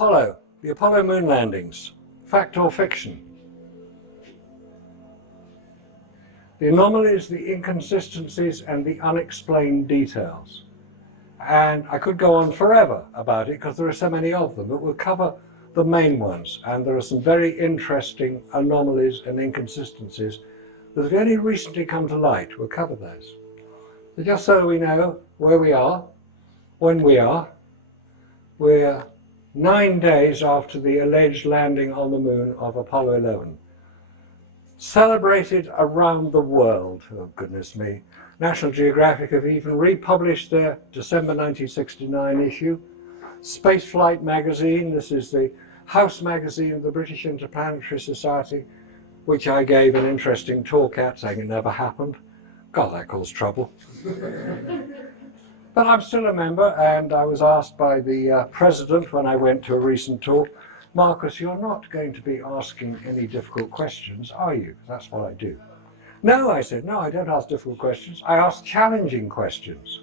Apollo, the Apollo moon landings, fact or fiction? The anomalies, the inconsistencies, and the unexplained details. And I could go on forever about it because there are so many of them, but we'll cover the main ones. And there are some very interesting anomalies and inconsistencies that have only recently come to light. We'll cover those. So just so we know where we are, when we are, we're 9 days after the alleged landing on the moon of Apollo 11. Celebrated around the world. Oh goodness me. National Geographic have even republished their December 1969 issue. Spaceflight magazine, this is the house magazine of the British Interplanetary Society, which I gave an interesting talk at, saying it never happened. God, that caused trouble. But I'm still a member, and I was asked by the president when I went to a recent talk, Marcus, you're not going to be asking any difficult questions, are you? That's what I do. No, I said, no, I don't ask difficult questions. I ask challenging questions.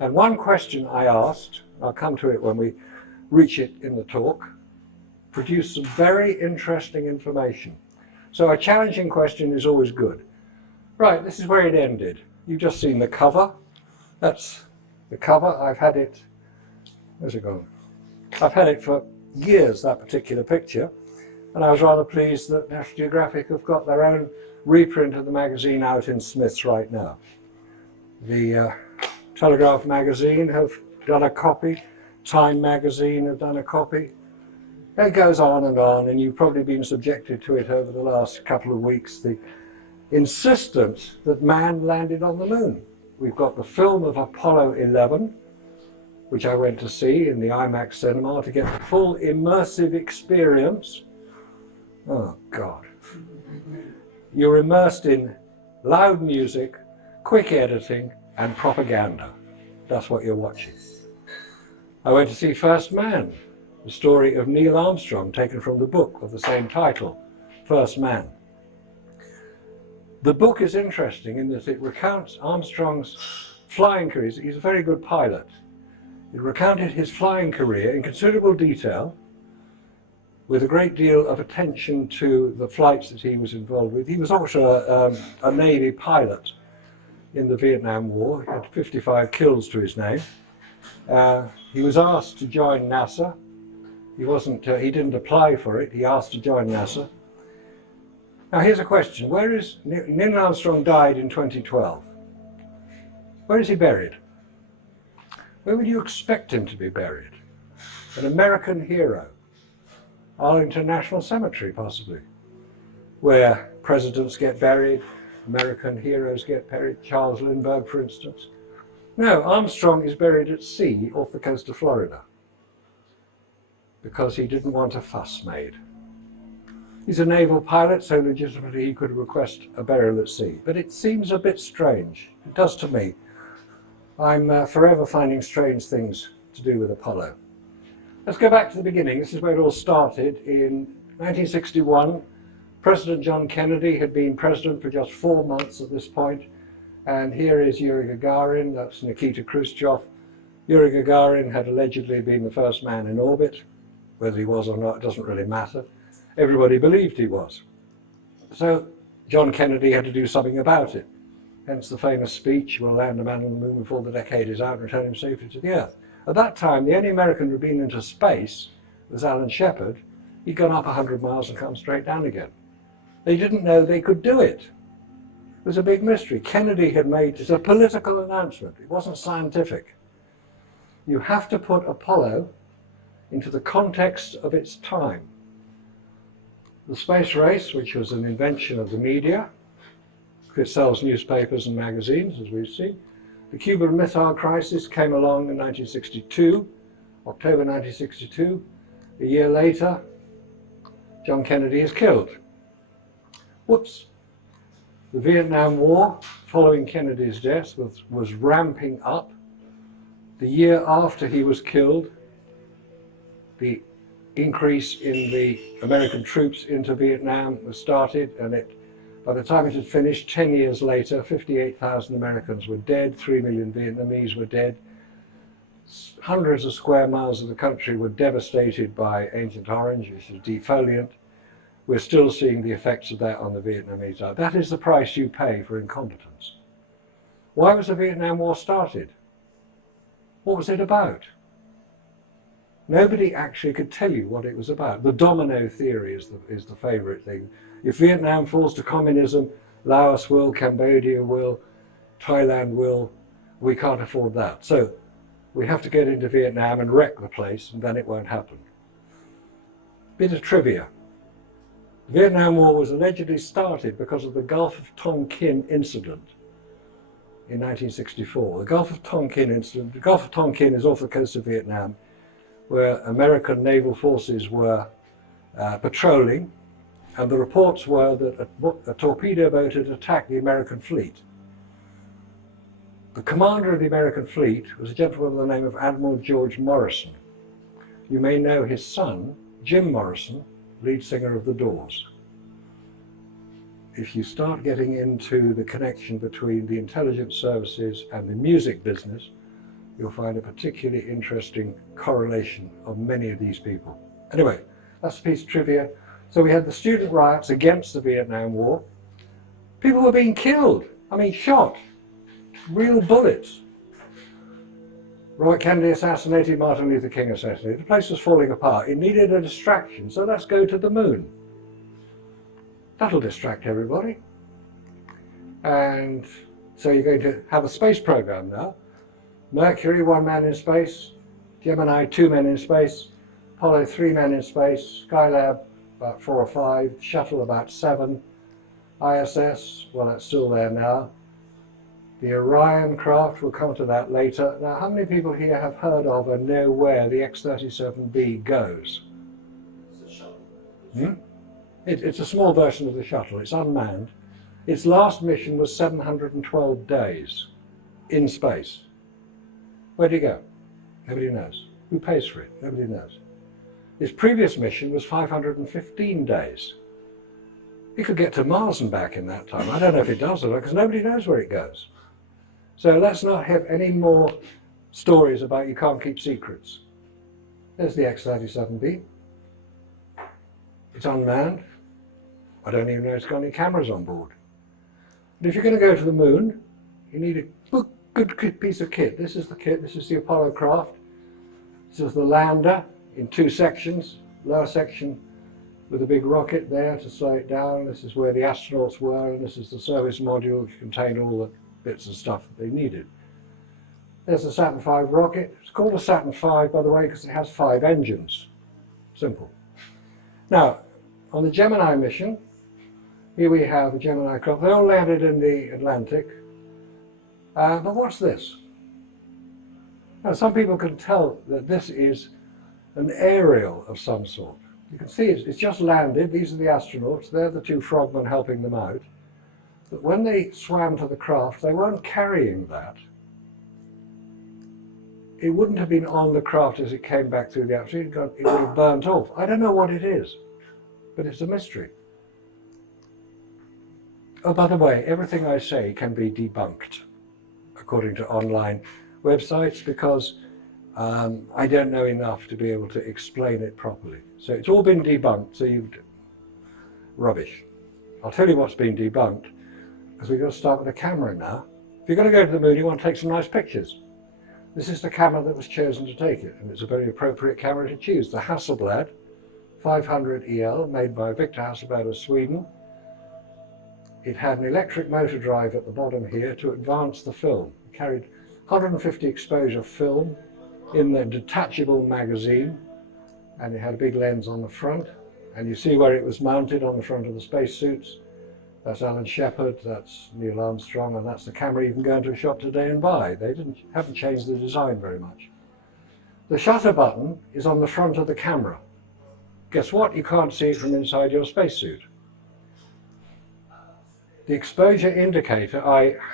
And one question I asked, I'll come to it when we reach it in the talk, produced some very interesting information. So a challenging question is always good. Right, this is where it ended. You've just seen the cover. That's the cover. I've had it, where's it gone? I've had it for years, that particular picture, and I was rather pleased that National Geographic have got their own reprint of the magazine out in Smiths right now. The Telegraph magazine have done a copy, Time magazine have done a copy. It goes on, and you've probably been subjected to it over the last couple of weeks, the insistence that man landed on the moon. We've got the film of Apollo 11, which I went to see in the IMAX cinema to get the full immersive experience. Oh God. You're immersed in loud music, quick editing, and propaganda. That's what you're watching. I went to see First Man, the story of Neil Armstrong, taken from the book of the same title, First Man. The book is interesting in that it recounts Armstrong's flying career. He's a very good pilot. It recounted his flying career in considerable detail, with a great deal of attention to the flights that he was involved with. He was also a Navy pilot in the Vietnam War. He had 55 kills to his name. He was asked to join NASA. He didn't apply for it. He asked to join NASA. Now here's a question. Where is Neil Armstrong died in 2012? Where is he buried? Where would you expect him to be buried? An American hero. Arlington National Cemetery, possibly, where presidents get buried, American heroes get buried, Charles Lindbergh, for instance. No, Armstrong is buried at sea off the coast of Florida because he didn't want a fuss made. He's a naval pilot, so legitimately he could request a burial at sea. But it seems a bit strange. It does to me. I'm forever finding strange things to do with Apollo. Let's go back to the beginning. This is where it all started. In 1961, President John Kennedy had been president for just 4 months at this point. And here is Yuri Gagarin, that's Nikita Khrushchev. Yuri Gagarin had allegedly been the first man in orbit. Whether he was or not, it doesn't really matter. Everybody believed he was. So John Kennedy had to do something about it. Hence the famous speech, we'll land a man on the moon before the decade is out and return him safely to the Earth. At that time, the only American who had been into space was Alan Shepard. He'd gone up 100 miles and come straight down again. They didn't know they could do it. It was a big mystery. Kennedy had made it a political announcement. It wasn't scientific. You have to put Apollo into the context of its time. The space race, which was an invention of the media, it sells newspapers and magazines, as we've seen. The Cuban Missile Crisis came along in 1962, October 1962. A year later, John Kennedy is killed. Whoops. The Vietnam War, following Kennedy's death, was ramping up. The year after he was killed, the increase in the American troops into Vietnam was started, and by the time it had finished, 10 years later, 58,000 Americans were dead, 3 million Vietnamese were dead. Hundreds of square miles of the country were devastated by Agent Orange, which is defoliant. We're still seeing the effects of that on the Vietnamese side. That is the price you pay for incompetence. Why was the Vietnam War started? What was it about? Nobody actually could tell you what it was about. The domino theory is the favourite thing. If Vietnam falls to communism, Laos will, Cambodia will, Thailand will. We can't afford that. So we have to get into Vietnam and wreck the place, and then it won't happen. Bit of trivia. The Vietnam War was allegedly started because of the Gulf of Tonkin incident in 1964. The Gulf of Tonkin incident. The Gulf of Tonkin is off the coast of Vietnam, where American naval forces were patrolling, and the reports were that a torpedo boat had attacked the American fleet. The commander of the American fleet was a gentleman by the name of Admiral George Morrison. You may know his son, Jim Morrison, lead singer of The Doors. If you start getting into the connection between the intelligence services and the music business, you'll find a particularly interesting correlation of many of these people. Anyway, that's a piece of trivia. So we had the student riots against the Vietnam War. People were being killed, shot, real bullets. Robert Kennedy assassinated, Martin Luther King assassinated. The place was falling apart. It needed a distraction, so let's go to the moon. That'll distract everybody. And so you're going to have a space program now. Mercury, 1 man in space. Gemini, 2 men in space. Apollo, 3 men in space. Skylab, about 4 or 5. Shuttle, about 7. ISS, well, that's still there now. The Orion craft, we'll come to that later. Now, how many people here have heard of and know where the X-37B goes? It's a shuttle. It's a small version of the shuttle. It's unmanned. Its last mission was 712 days in space. Where did it go? Nobody knows. Who pays for it? Nobody knows. Its previous mission was 515 days. It could get to Mars and back in that time. I don't know if it does or not, because nobody knows where it goes. So let's not have any more stories about you can't keep secrets. There's the X-37B. It's unmanned. I don't even know it's got any cameras on board. And if you're going to go to the moon, you need a good piece of kit. This is the kit. This is the Apollo craft. This is the lander in 2 sections. Lower section with a big rocket there to slow it down. This is where the astronauts were, and this is the service module which contained all the bits and stuff that they needed. There's the Saturn V rocket. It's called a Saturn V, by the way, because it has 5 engines. Simple. Now, on the Gemini mission, here we have the Gemini craft. They all landed in the Atlantic. But what's this? Now, some people can tell that this is an aerial of some sort. You can see it's just landed. These are the astronauts. They're the 2 frogmen helping them out. But when they swam to the craft, they weren't carrying that. It wouldn't have been on the craft as it came back through the atmosphere. It would have burnt off. I don't know what it is, but it's a mystery. Oh, by the way, everything I say can be debunked, according to online websites, because I don't know enough to be able to explain it properly. So it's all been debunked, so rubbish. I'll tell you what's been debunked, because we've got to start with the camera now. If you're going to go to the moon, you want to take some nice pictures. This is the camera that was chosen to take it, and it's a very appropriate camera to choose. The Hasselblad 500 EL, made by Victor Hasselblad of Sweden. It had an electric motor drive at the bottom here to advance the film. It carried 150 exposure film in the detachable magazine, and it had a big lens on the front. And you see where it was mounted on the front of the spacesuits. That's Alan Shepard, that's Neil Armstrong, and that's the camera you can go into a shop today and buy. They haven't changed the design very much. The shutter button is on the front of the camera. Guess what? You can't see it from inside your spacesuit. The exposure indicator,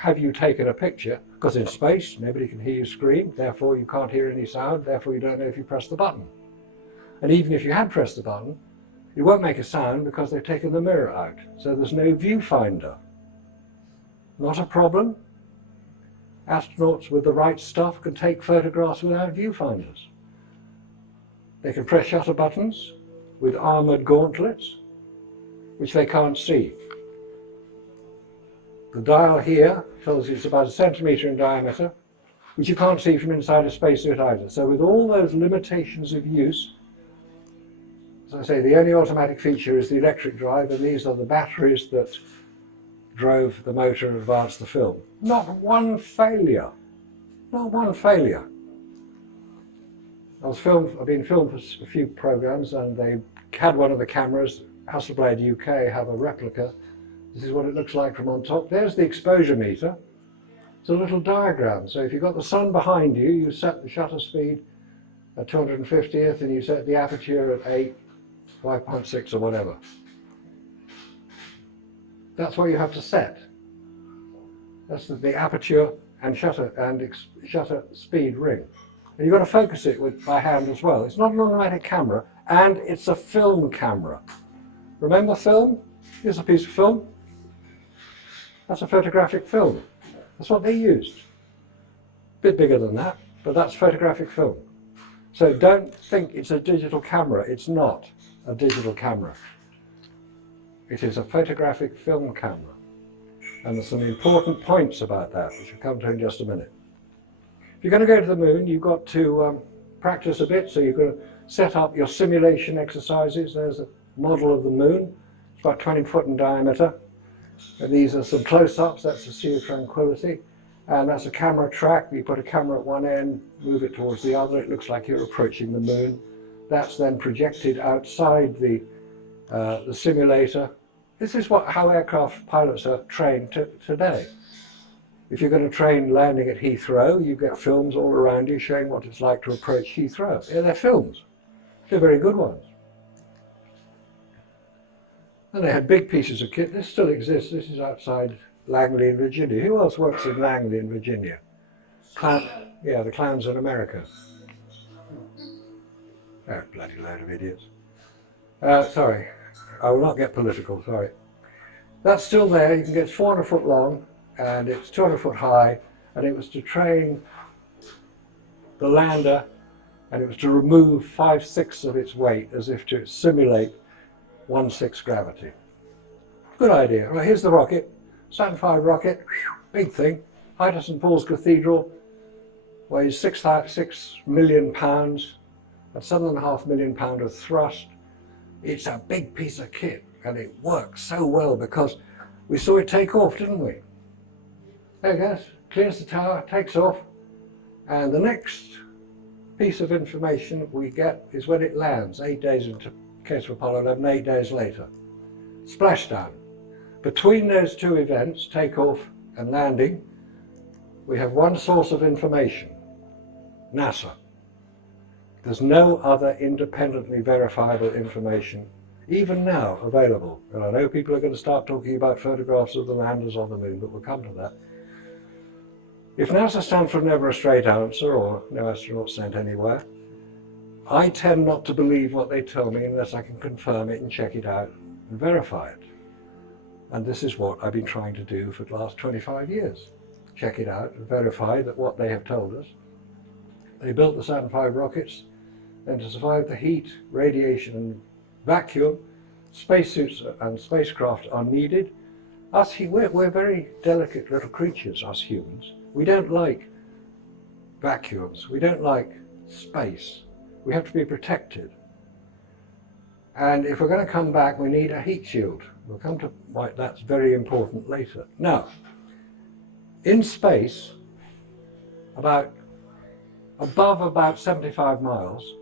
have you taken a picture? Because in space, nobody can hear you scream, therefore you can't hear any sound, therefore you don't know if you press the button. And even if you had pressed the button, it won't make a sound because they've taken the mirror out. So there's no viewfinder. Not a problem. Astronauts with the right stuff can take photographs without viewfinders. They can press shutter buttons with armoured gauntlets, which they can't see. The dial here tells you it's about 1 centimetre in diameter, which you can't see from inside a spacesuit either. So with all those limitations of use, as I say, the only automatic feature is the electric drive, and these are the batteries that drove the motor and advanced the film. Not one failure. Not one failure. I've been filmed for a few programs, and they had one of the cameras. Hasselblad UK have a replica. This is what it looks like from on top. There's the exposure meter. It's a little diagram. So if you've got the sun behind you, you set the shutter speed at 250th, and you set the aperture at 8, 5.6 or whatever. That's what you have to set. That's the aperture and shutter speed ring. And you've got to focus it by hand as well. It's not an automatic camera, and it's a film camera. Remember film? Here's a piece of film. That's a photographic film. That's what they used. A bit bigger than that, but that's photographic film. So don't think it's a digital camera. It's not a digital camera. It is a photographic film camera. And there's some important points about that, which we'll come to in just a minute. If you're going to go to the moon, you've got to practice a bit, so you've got to set up your simulation exercises. There's a model of the moon. It's about 20 foot in diameter. And these are some close-ups. That's the Sea of Tranquility. And that's a camera track. You put a camera at one end, move it towards the other. It looks like you're approaching the moon. That's then projected outside the simulator. This is how aircraft pilots are trained today. If you're going to train landing at Heathrow, you get films all around you showing what it's like to approach Heathrow. Yeah, they're films. They're very good ones. And they had big pieces of kit. This still exists. This is outside Langley in Virginia. Who else works in Langley in Virginia? Yeah, the clowns in America. Oh, bloody load of idiots. Sorry, I will not get political, sorry. That's still there. You can get 400 foot long, and it's 200 foot high, and it was to train the lander, and it was to remove 5/6 of its weight as if to simulate 1/6 gravity. Good idea. Right, here's the rocket. Saturn V rocket, big thing. Height of St. Paul's Cathedral, weighs 6 million pounds, and 7.5 million pounds of thrust. It's a big piece of kit, and it works so well because we saw it take off, didn't we? There it goes, clears the tower, takes off, and the next piece of information we get is when it lands, 8 days into case of Apollo 11, 8 days later. Splashdown. Between those two events, takeoff and landing, we have one source of information, NASA. There's no other independently verifiable information, even now, available. And I know people are going to start talking about photographs of the landers on the moon, but we'll come to that. If NASA stands for never a straight answer, or no astronaut sent anywhere, I tend not to believe what they tell me unless I can confirm it and check it out and verify it. And this is what I've been trying to do for the last 25 years. Check it out and verify that what they have told us. They built the Saturn V rockets, and to survive the heat, radiation and vacuum, spacesuits and spacecraft are needed. We're very delicate little creatures, us humans. We don't like vacuums. We don't like space. We have to be protected. And if we're going to come back, we need a heat shield. We'll come to why that's very important later. Now, in space, above about 75 miles,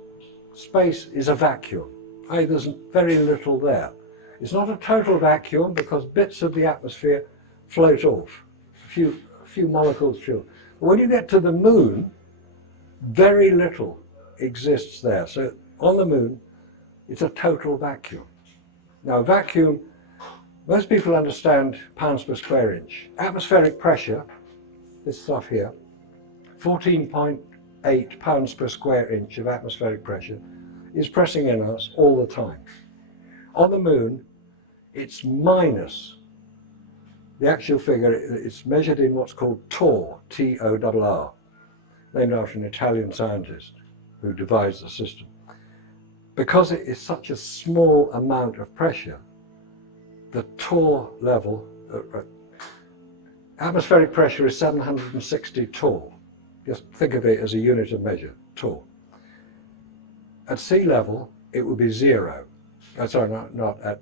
space is a vacuum. There's very little there. It's not a total vacuum because bits of the atmosphere float off. A few molecules float. But when you get to the moon, very little exists there. So on the moon, it's a total vacuum. Now vacuum, most people understand pounds per square inch. Atmospheric pressure, this stuff here, 14.8 pounds per square inch of atmospheric pressure is pressing in us all the time. On the moon, it's minus The actual figure is measured in what's called torr, T-O-R-R, named after an Italian scientist who devised the system. Because it is such a small amount of pressure, the torr level, atmospheric pressure is 760 torr. Just think of it as a unit of measure, torr. At sea level, it would be zero. Sorry, not at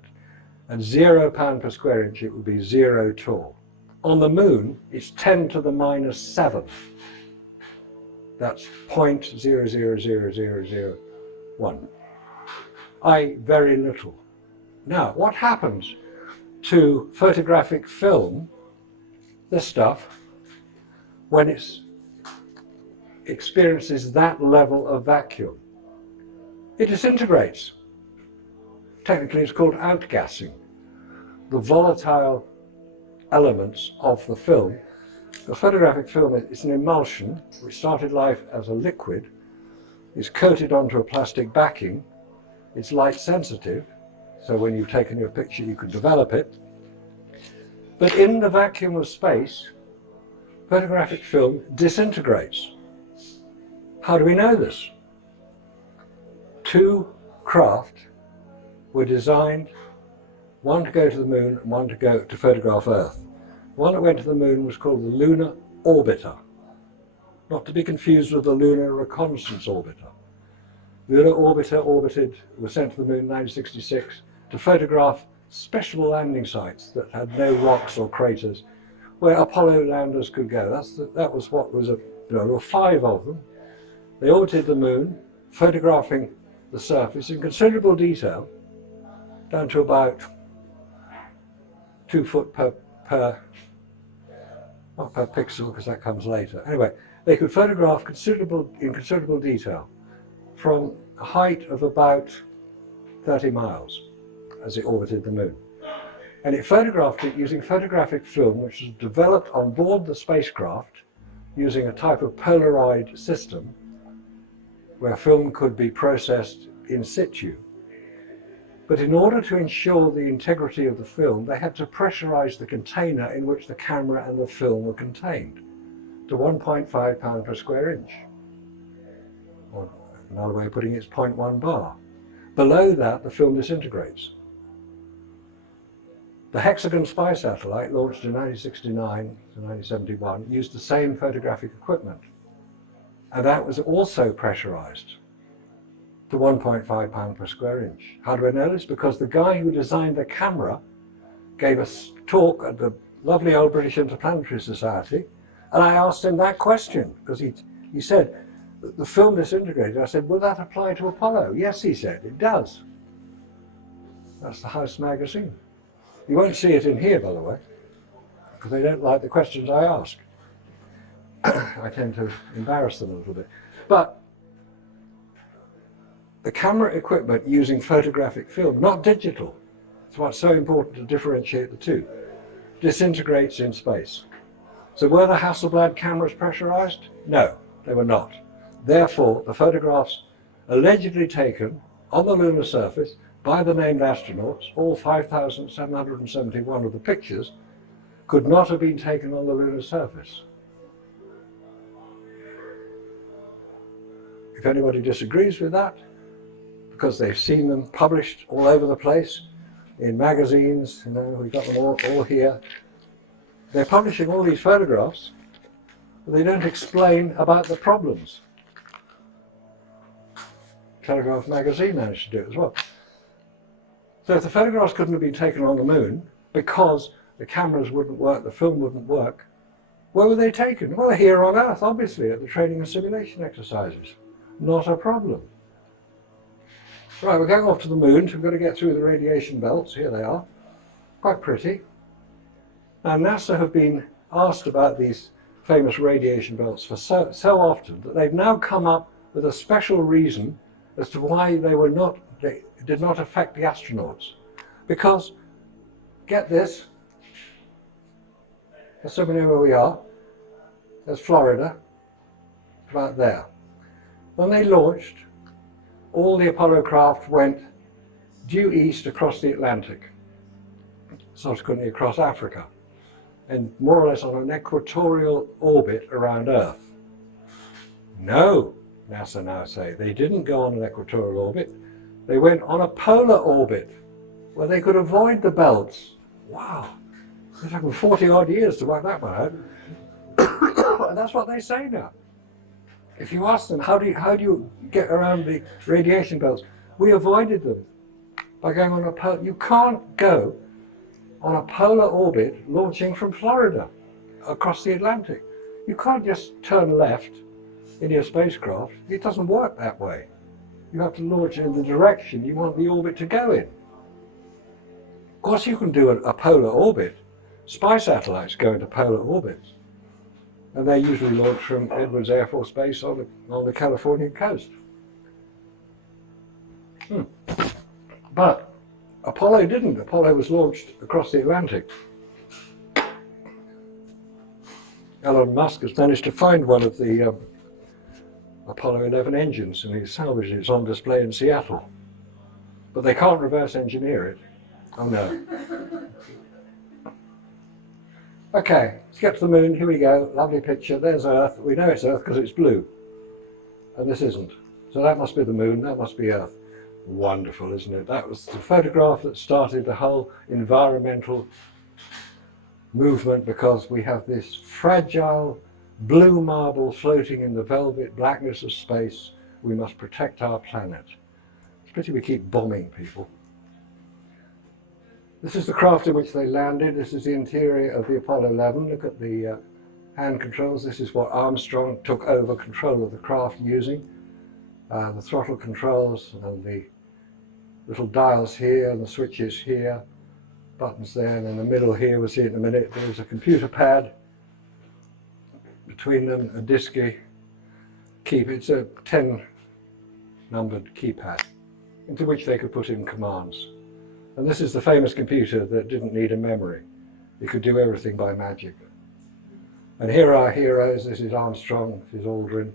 0 pound per square inch, it would be 0 torr. On the moon, it's 10 to the minus 7. That's 0.000001. Very little. Now, what happens to photographic film, this stuff, when it experiences that level of vacuum? It disintegrates. Technically, it's called outgassing. The volatile elements of the film. The photographic film is an emulsion which started life as a liquid. It's coated onto a plastic backing. It's light sensitive, so when you've taken your picture you can develop it. But in the vacuum of space, photographic film disintegrates. How do we know this? 2 craft were designed, one to go to the moon and one to go to photograph Earth. The one that went to the moon was called the Lunar Orbiter, not to be confused with the Lunar Reconnaissance Orbiter. The Lunar Orbiter was sent to the moon in 1966 to photograph special landing sites that had no rocks or craters where Apollo landers could go. That was what was there were 5 of them. They orbited the moon, photographing the surface in considerable detail, down to about 2 foot not per pixel because that comes later. Anyway, they could photograph in considerable detail from a height of about 30 miles as it orbited the moon. And it photographed it using photographic film which was developed on board the spacecraft using a type of Polaroid system where film could be processed in situ. But in order to ensure the integrity of the film, they had to pressurize the container in which the camera and the film were contained to 1.5 pound per square inch. Or another way of putting it is 0.1 bar. Below that, the film disintegrates. The Hexagon spy satellite, launched in 1969 to 1971, used the same photographic equipment. And that was also pressurized to 1.5 pound per square inch. How do I know this? Because the guy who designed the camera gave a talk at the lovely old British Interplanetary Society, and I asked him that question, because he said, the film disintegrated. I said, will that apply to Apollo? Yes, he said, it does. That's the House magazine. You won't see it in here, by the way, because they don't like the questions I ask. I tend to embarrass them a little bit. But the camera equipment using photographic film, not digital, it's what's so important to differentiate the two, disintegrates in space. So were the Hasselblad cameras pressurized? No, they were not. Therefore, the photographs allegedly taken on the lunar surface by the named astronauts, all 5,771 of the pictures, could not have been taken on the lunar surface. If anybody disagrees with that, because they've seen them published all over the place in magazines, we've got them all here. They're publishing all these photographs, but they don't explain about the problems. Telegraph magazine managed to do it as well. So if the photographs couldn't have been taken on the moon because the cameras wouldn't work, the film wouldn't work, where were they taken? Well, here on Earth, obviously, at the training and simulation exercises. Not a problem. Right, we're going off to the moon, so we've got to get through the radiation belts. Here they are. Quite pretty. Now, NASA have been asked about these famous radiation belts for so often that they've now come up with a special reason as to why they did not affect the astronauts. Because, get this, just so we know where we are, there's Florida, about there. When they launched, all the Apollo craft went due east across the Atlantic, subsequently across Africa. and more or less on an equatorial orbit around Earth. No, NASA now say, they didn't go on an equatorial orbit. They went on a polar orbit where they could avoid the belts. Wow, it took them 40 odd years to work that one out. And that's what they say now. If you ask them, how do you get around the radiation belts? We avoided them by going on a polar. You can't go on a polar orbit launching from Florida across the Atlantic. You can't just turn left in your spacecraft. It doesn't work that way. You have to launch in the direction you want the orbit to go in. Of course you can do a polar orbit. Spy satellites go into polar orbits. And they're usually launched from Edwards Air Force Base on the Californian coast. But Apollo didn't. Apollo was launched across the Atlantic. Elon Musk has managed to find one of the Apollo 11 engines, and he's salvaged it. It's on display in Seattle. But they can't reverse engineer it. Oh no. Okay, let's get to the moon. Here we go. Lovely picture. There's Earth. We know it's Earth because it's blue. And this isn't. So that must be the moon. That must be Earth. Wonderful, isn't it? That was the photograph that started the whole environmental movement, because we have this fragile blue marble floating in the velvet blackness of space. We must protect our planet. It's a pity we keep bombing people. This is the craft in which they landed. This is the interior of the Apollo 11. Look at the hand controls. This is what Armstrong took over control of the craft using. The throttle controls and the little dials here and the switches here, buttons there, and in the middle here, we'll see it in a minute, there's a computer pad between them, a disky keypad. It's a 10-numbered keypad into which they could put in commands. And this is the famous computer that didn't need a memory. It could do everything by magic. And here are our heroes. This is Armstrong, this is Aldrin.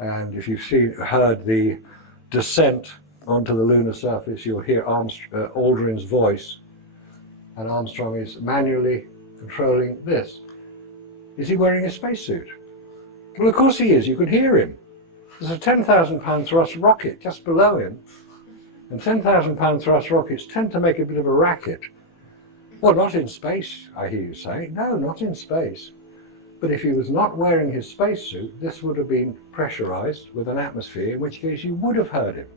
And if you've heard the descent onto the lunar surface, you'll hear Aldrin's voice. And Armstrong is manually controlling this. Is he wearing a spacesuit? Well, of course he is. You can hear him. There's a 10,000-pound thrust rocket just below him. And 10,000-pound thrust rockets tend to make a bit of a racket. Well, not in space, I hear you say. No, not in space. But if he was not wearing his spacesuit, this would have been pressurized with an atmosphere, in which case you would have heard him.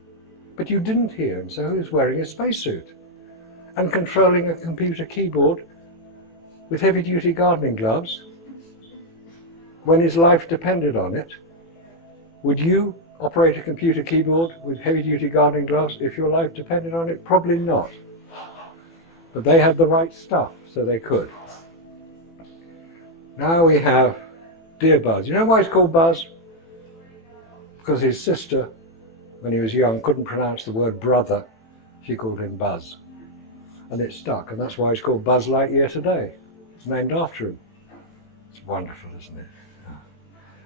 But you didn't hear him, so he was wearing a spacesuit and controlling a computer keyboard with heavy-duty gardening gloves when his life depended on it. Would you operate a computer keyboard with heavy-duty gardening gloves if your life depended on it? Probably not. But they had the right stuff, so they could. Now we have dear Buzz. You know why he's called Buzz? Because his sister, when he was young, couldn't pronounce the word brother. She called him Buzz. And it stuck, and that's why he's called Buzz Lightyear today. It's named after him. It's wonderful, isn't it?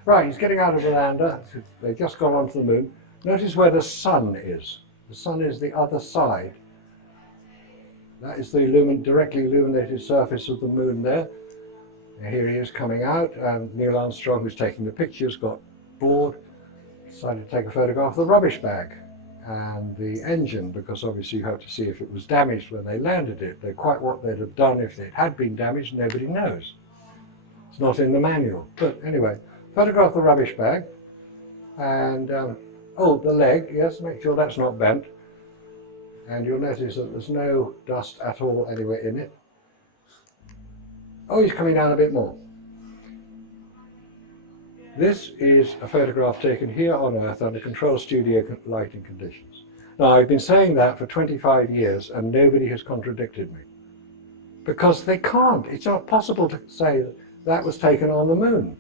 Right, he's getting out of the lander. They've just gone onto the moon. Notice where the sun is. The sun is the other side. That is the directly illuminated surface of the moon there. And here he is coming out, and Neil Armstrong, who's taking the pictures, got bored, decided to take a photograph of the rubbish bag and the engine, because obviously you have to see if it was damaged when they landed it. Quite what they'd have done if it had been damaged, nobody knows. It's not in the manual. But anyway, photograph the rubbish bag, and oh, the leg, yes, make sure that's not bent. And you'll notice that there's no dust at all anywhere in it. Oh, he's coming down a bit more. This is a photograph taken here on Earth under controlled studio lighting conditions. Now, I've been saying that for 25 years and nobody has contradicted me. Because they can't. It's not possible to say that that was taken on the moon.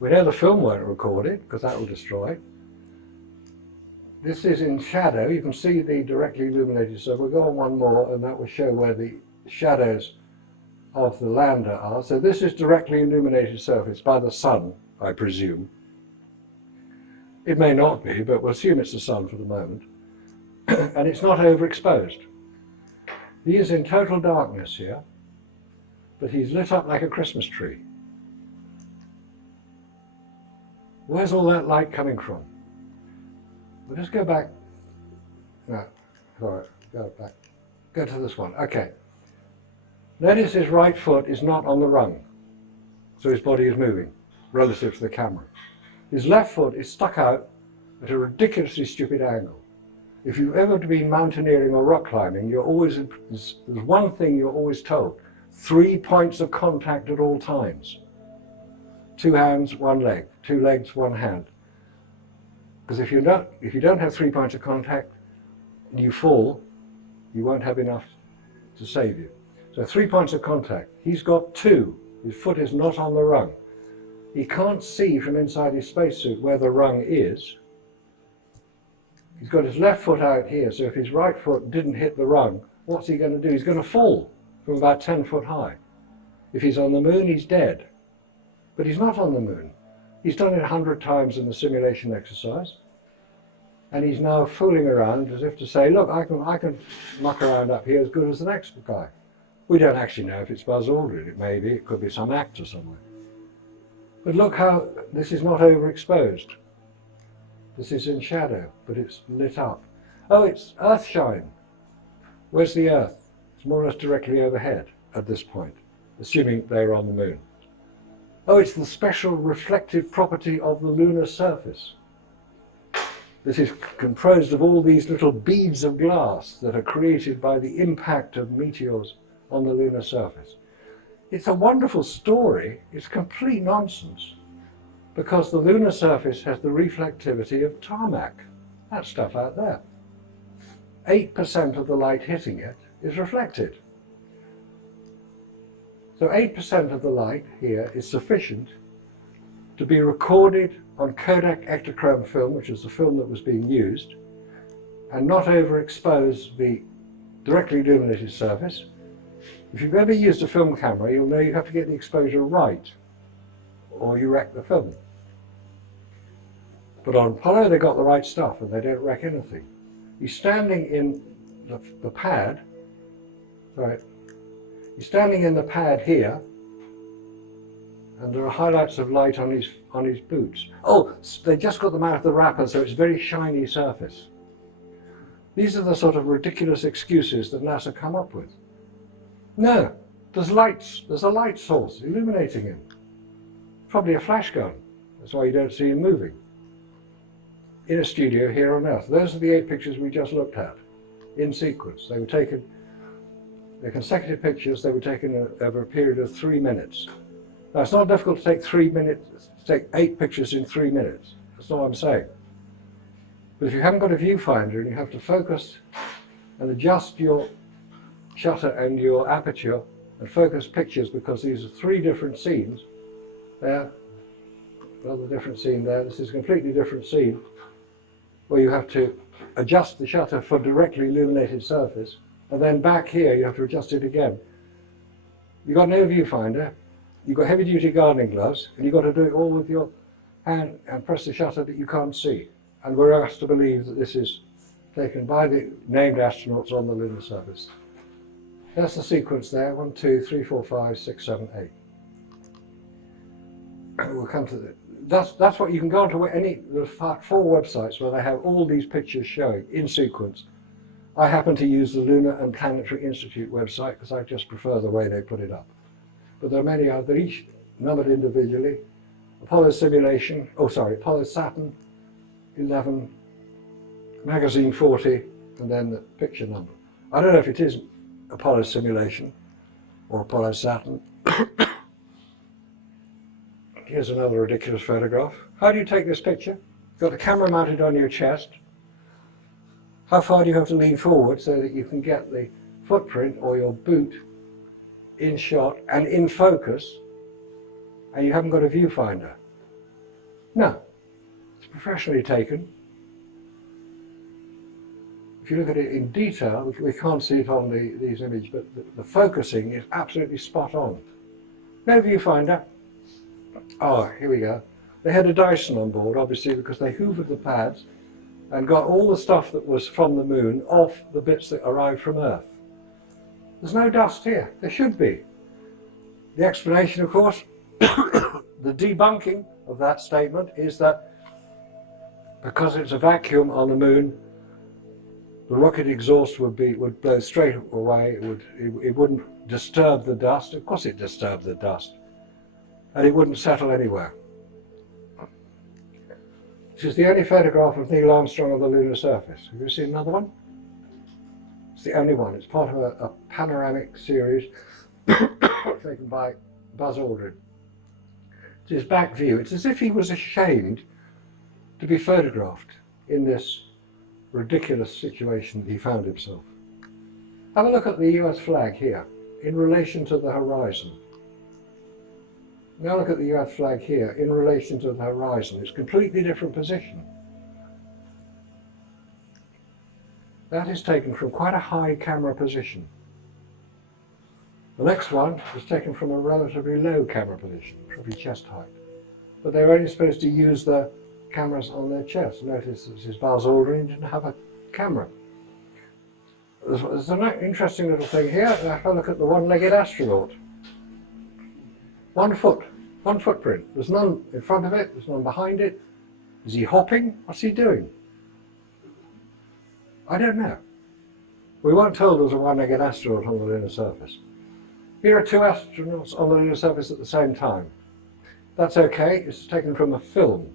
We know the film weren't recorded, because that will destroy it. This is in shadow. You can see the directly illuminated stuff. We'll go on one more, and that will show where the shadows of the lander are. So this is directly illuminated surface by the sun, I presume. It may not be, but we'll assume it's the sun for the moment. And it's not overexposed. He is in total darkness here. but he's lit up like a Christmas tree. Where's all that light coming from? We'll just go back. No, sorry, go back. Go to this one. Okay. Notice his right foot is not on the rung, so his body is moving relative to the camera. His left foot is stuck out at a ridiculously stupid angle. If you've ever been mountaineering or rock climbing, there's one thing you're always told: 3 points of contact at all times. 2 hands, 1 leg, 2 legs, 1 hand. Because if you don't have 3 points of contact and you fall, you won't have enough to save you. So 3 points of contact. He's got 2. His foot is not on the rung. He can't see from inside his spacesuit where the rung is. He's got his left foot out here, so if his right foot didn't hit the rung, what's he going to do? He's going to fall from about 10 foot high. If he's on the moon, he's dead. But he's not on the moon. He's done it 100 times in the simulation exercise. And he's now fooling around as if to say, look, I can muck around up here as good as the next guy. We don't actually know if it's Buzz Aldrin. It may be. It could be some actor somewhere. But look how this is not overexposed. This is in shadow, but it's lit up. Oh, it's Earthshine. Where's the Earth? It's more or less directly overhead at this point, assuming they're on the moon. Oh, it's the special reflective property of the lunar surface. This is composed of all these little beads of glass that are created by the impact of meteors on the lunar surface. It's a wonderful story. It's complete nonsense because the lunar surface has the reflectivity of tarmac, that stuff out there. 8% of the light hitting it is reflected. So 8% of the light here is sufficient to be recorded on Kodak Ektachrome film, which is the film that was being used, and not overexpose the directly illuminated surface. If you've ever used a film camera, you'll know you have to get the exposure right, or you wreck the film. But on Apollo, they got the right stuff, and they don't wreck anything. He's standing in the pad, sorry, he's standing in the pad here, and there are highlights of light on his boots. Oh, they just got them out of the wrapper, so it's very shiny surface. These are the sort of ridiculous excuses that NASA come up with. No, there's lights. There's a light source illuminating him. Probably a flash gun. That's why you don't see him moving. In a studio here on Earth. Those are the 8 pictures we just looked at, in sequence. They were taken, they're consecutive pictures. They were taken over a period of 3 minutes. Now, it's not difficult to take 3 minutes, to take 8 pictures in 3 minutes. That's not what I'm saying. But if you haven't got a viewfinder and you have to focus and adjust your shutter and your aperture and focus pictures, because these are 3 different scenes. There, another different scene there. This is a completely different scene where you have to adjust the shutter for directly illuminated surface, and then back here you have to adjust it again. You've got no viewfinder. You've got heavy-duty gardening gloves, and you've got to do it all with your hand and press the shutter that you can't see. And we're asked to believe that this is taken by the named astronauts on the lunar surface. That's the sequence there, 1, 2, 3, 4, 5, 6, 7, 8. We'll come to the, that's what you can go onto any, there's 4 websites where they have all these pictures showing in sequence. I happen to use the Lunar and Planetary Institute website because I just prefer the way they put it up. But there are many others, each numbered individually. Apollo Simulation, Apollo Saturn 11, Magazine 40, and then the picture number. I don't know if it is Apollo Simulation or Apollo Saturn. Here's another ridiculous photograph. How do you take this picture? You've got the camera mounted on your chest. How far do you have to lean forward so that you can get the footprint or your boot in shot and in focus, and you haven't got a viewfinder? No, it's professionally taken. If you look at it in detail, we can't see it on these images, but the focusing is absolutely spot on. No viewfinder. Oh, here we go. They had a Dyson on board, obviously, because they hoovered the pads and got all the stuff that was from the moon off the bits that arrived from Earth. There's no dust here. There should be. The explanation, of course, the debunking of that statement is that because it's a vacuum on the moon, the rocket exhaust would blow straight away. It wouldn't disturb the dust. Of course, it disturbed the dust, and it wouldn't settle anywhere. This is the only photograph of Neil Armstrong on the lunar surface. Have you seen another one? It's the only one. It's part of a panoramic series taken by Buzz Aldrin. It's his back view. It's as if he was ashamed to be photographed in this ridiculous situation that he found himself. Have a look at the US flag here in relation to the horizon. Now look at the US flag here in relation to the horizon. It's a completely different position. That is taken from quite a high camera position. The next one is taken from a relatively low camera position, probably chest height. But they're only supposed to use the cameras on their chest. Notice this is Buzz Aldrin, didn't have a camera. There's an interesting little thing here. Have a look at the one-legged astronaut. 1 foot, one footprint. There's none in front of it, there's none behind it. Is he hopping? What's he doing? I don't know. We weren't told there was a one-legged astronaut on the lunar surface. Here are 2 astronauts on the lunar surface at the same time. That's okay, it's taken from a film.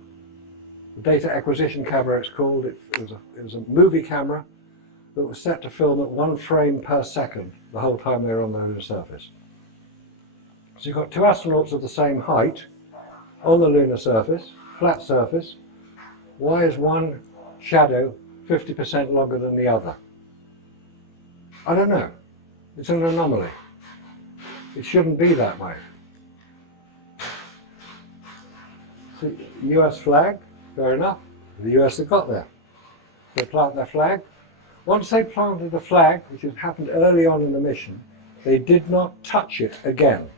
The data acquisition camera it's called. It was a movie camera that was set to film at 1 frame per second the whole time they were on the lunar surface. So you've got 2 astronauts of the same height on the lunar surface, flat surface. Why is one shadow 50% longer than the other? I don't know. It's an anomaly. It shouldn't be that way. So, US flag, fair enough. The US have got there. They plant their flag. Once they planted the flag, which had happened early on in the mission, they did not touch it again.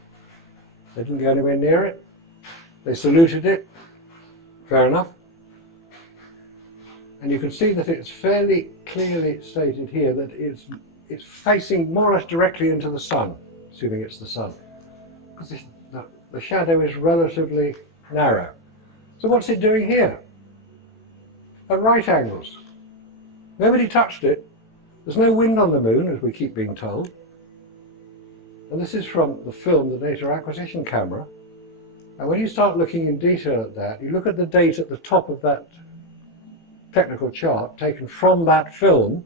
They didn't go anywhere near it. They saluted it. Fair enough. And you can see that it's fairly clearly stated here that it's facing more or less directly into the sun, assuming it's the sun, because the shadow is relatively narrow. So what's it doing here? At right angles. Nobody touched it. There's no wind on the moon, as we keep being told. And this is from the film, the data acquisition camera. And when you start looking in detail at that, you look at the date at the top of that technical chart taken from that film.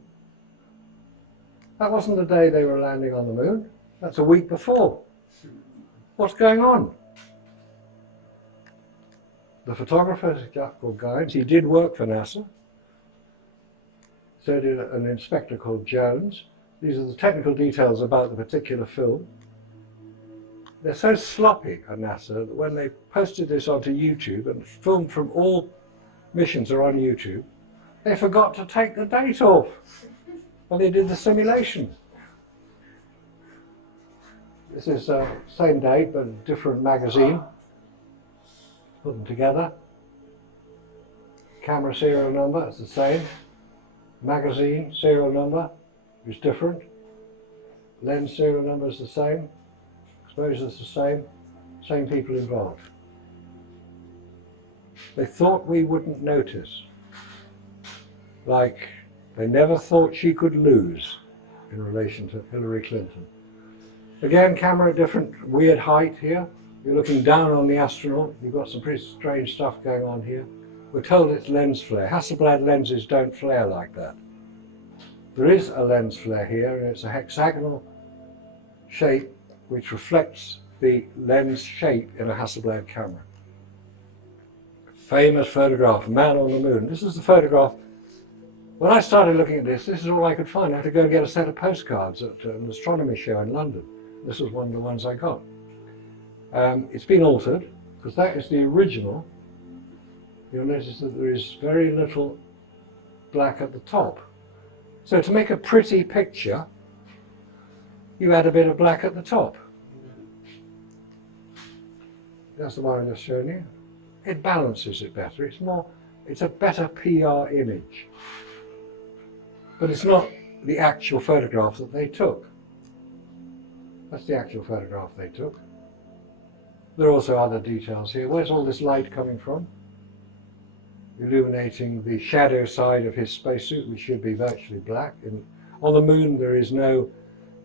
That wasn't the day they were landing on the moon. That's a week before. What's going on? The photographer is a chap called Guines. He did work for NASA. So did an inspector called Jones. These are the technical details about the particular film. They're so sloppy at NASA that when they posted this onto YouTube, and film from all missions are on YouTube, they forgot to take the date off when they did the simulation. This is the same date but a different magazine. Put them together. Camera serial number is the same. Magazine serial number is different. Lens serial number is the same. Exposure is the same. Same people involved. They thought we wouldn't notice. Like they never thought she could lose in relation to Hillary Clinton. Again, camera different, weird height here. You're looking down on the astronaut. You've got some pretty strange stuff going on here. We're told it's lens flare. Hasselblad lenses don't flare like that. There is a lens flare here, and it's a hexagonal shape which reflects the lens shape in a Hasselblad camera. Famous photograph, man on the moon. This is the photograph. When I started looking at this is all I could find. I had to go and get a set of postcards at an astronomy show in London. This was one of the ones I got. It's been altered, because that is the original. You'll notice that there is very little black at the top. So to make a pretty picture, you add a bit of black at the top. That's the one I just shown you. It balances it better. It's a better PR image. But it's not the actual photograph that they took. That's the actual photograph they took. There are also other details here. Where's all this light coming from? Illuminating the shadow side of his spacesuit, which should be virtually black. On the moon there is no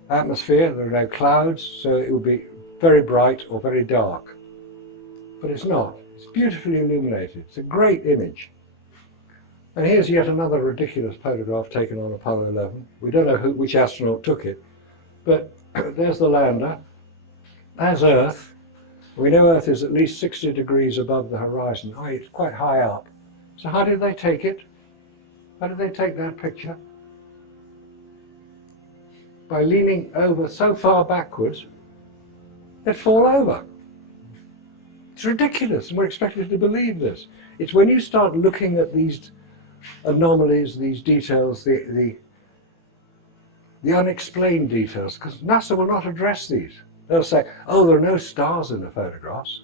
atmosphere, there are no clouds, so it would be very bright or very dark. But it's not. It's beautifully illuminated. It's a great image. And here's yet another ridiculous photograph taken on Apollo 11. We don't know which astronaut took it, but there's the lander. There's Earth. We know Earth is at least 60 degrees above the horizon. Oh, it's quite high up. So how did they take it? How did they take that picture? By leaning over so far backwards, they'd fall over. It's ridiculous, and we're expected to believe this. It's when you start looking at these anomalies, these details, the unexplained details, because NASA will not address these. They'll say, oh, there are no stars in the photographs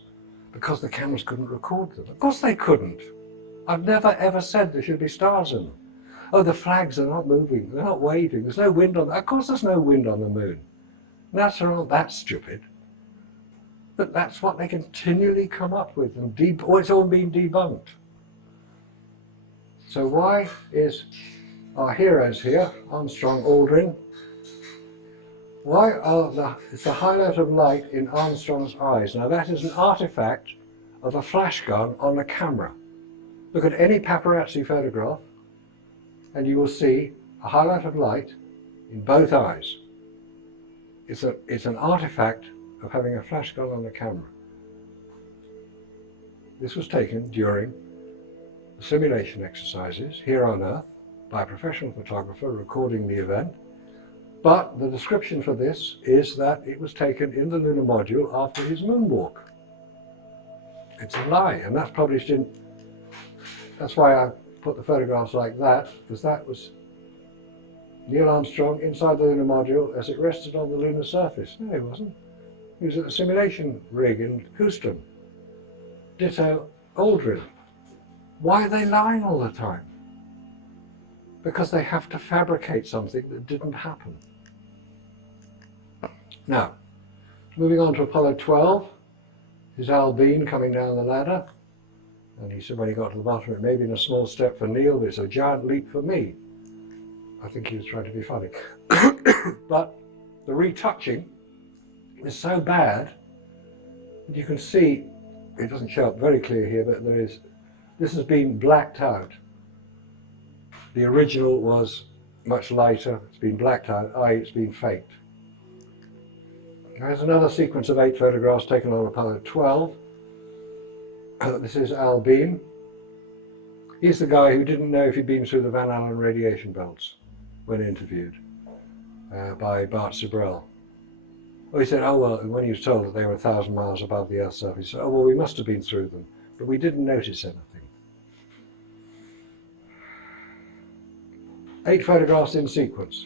because the cameras couldn't record them. Of course they couldn't. I've never ever said there should be stars in them. Oh, the flags are not moving, they're not waving, there's no wind on them. Of course there's no wind on the moon. NASA aren't that stupid. But that's what they continually come up with, and it's all been debunked. So why is our heroes here, Armstrong, Aldrin, it's the highlight of light in Armstrong's eyes. Now that is an artifact of a flash gun on a camera. Look at any paparazzi photograph and you will see a highlight of light in both eyes. It's an artifact of having a flash gun on a camera. This was taken during the simulation exercises here on Earth by a professional photographer recording the event. But the description for this is that it was taken in the lunar module after his moonwalk. It's a lie, and that's published in... That's why I put the photographs like that, because that was Neil Armstrong inside the lunar module as it rested on the lunar surface. No, he wasn't. He was at the simulation rig in Houston. Ditto Aldrin. Why are they lying all the time? Because they have to fabricate something that didn't happen. Now, moving on to Apollo 12, is Al Bean coming down the ladder. And he said when he got to the bottom, it may have been a small step for Neil, but it's a giant leap for me. I think he was trying to be funny. But the retouching is so bad that you can see, it doesn't show up very clear here, but this has been blacked out. The original was much lighter, it's been blacked out, i.e. it's been faked. There's another sequence of 8 photographs taken on Apollo 12. This is Al Bean. He's the guy who didn't know if he'd been through the Van Allen radiation belts when interviewed by Bart Sibrel. Well, he said, oh well, when he was told that they were 1,000 miles above the Earth's surface, he said, oh well, we must have been through them, but we didn't notice anything. 8 photographs in sequence.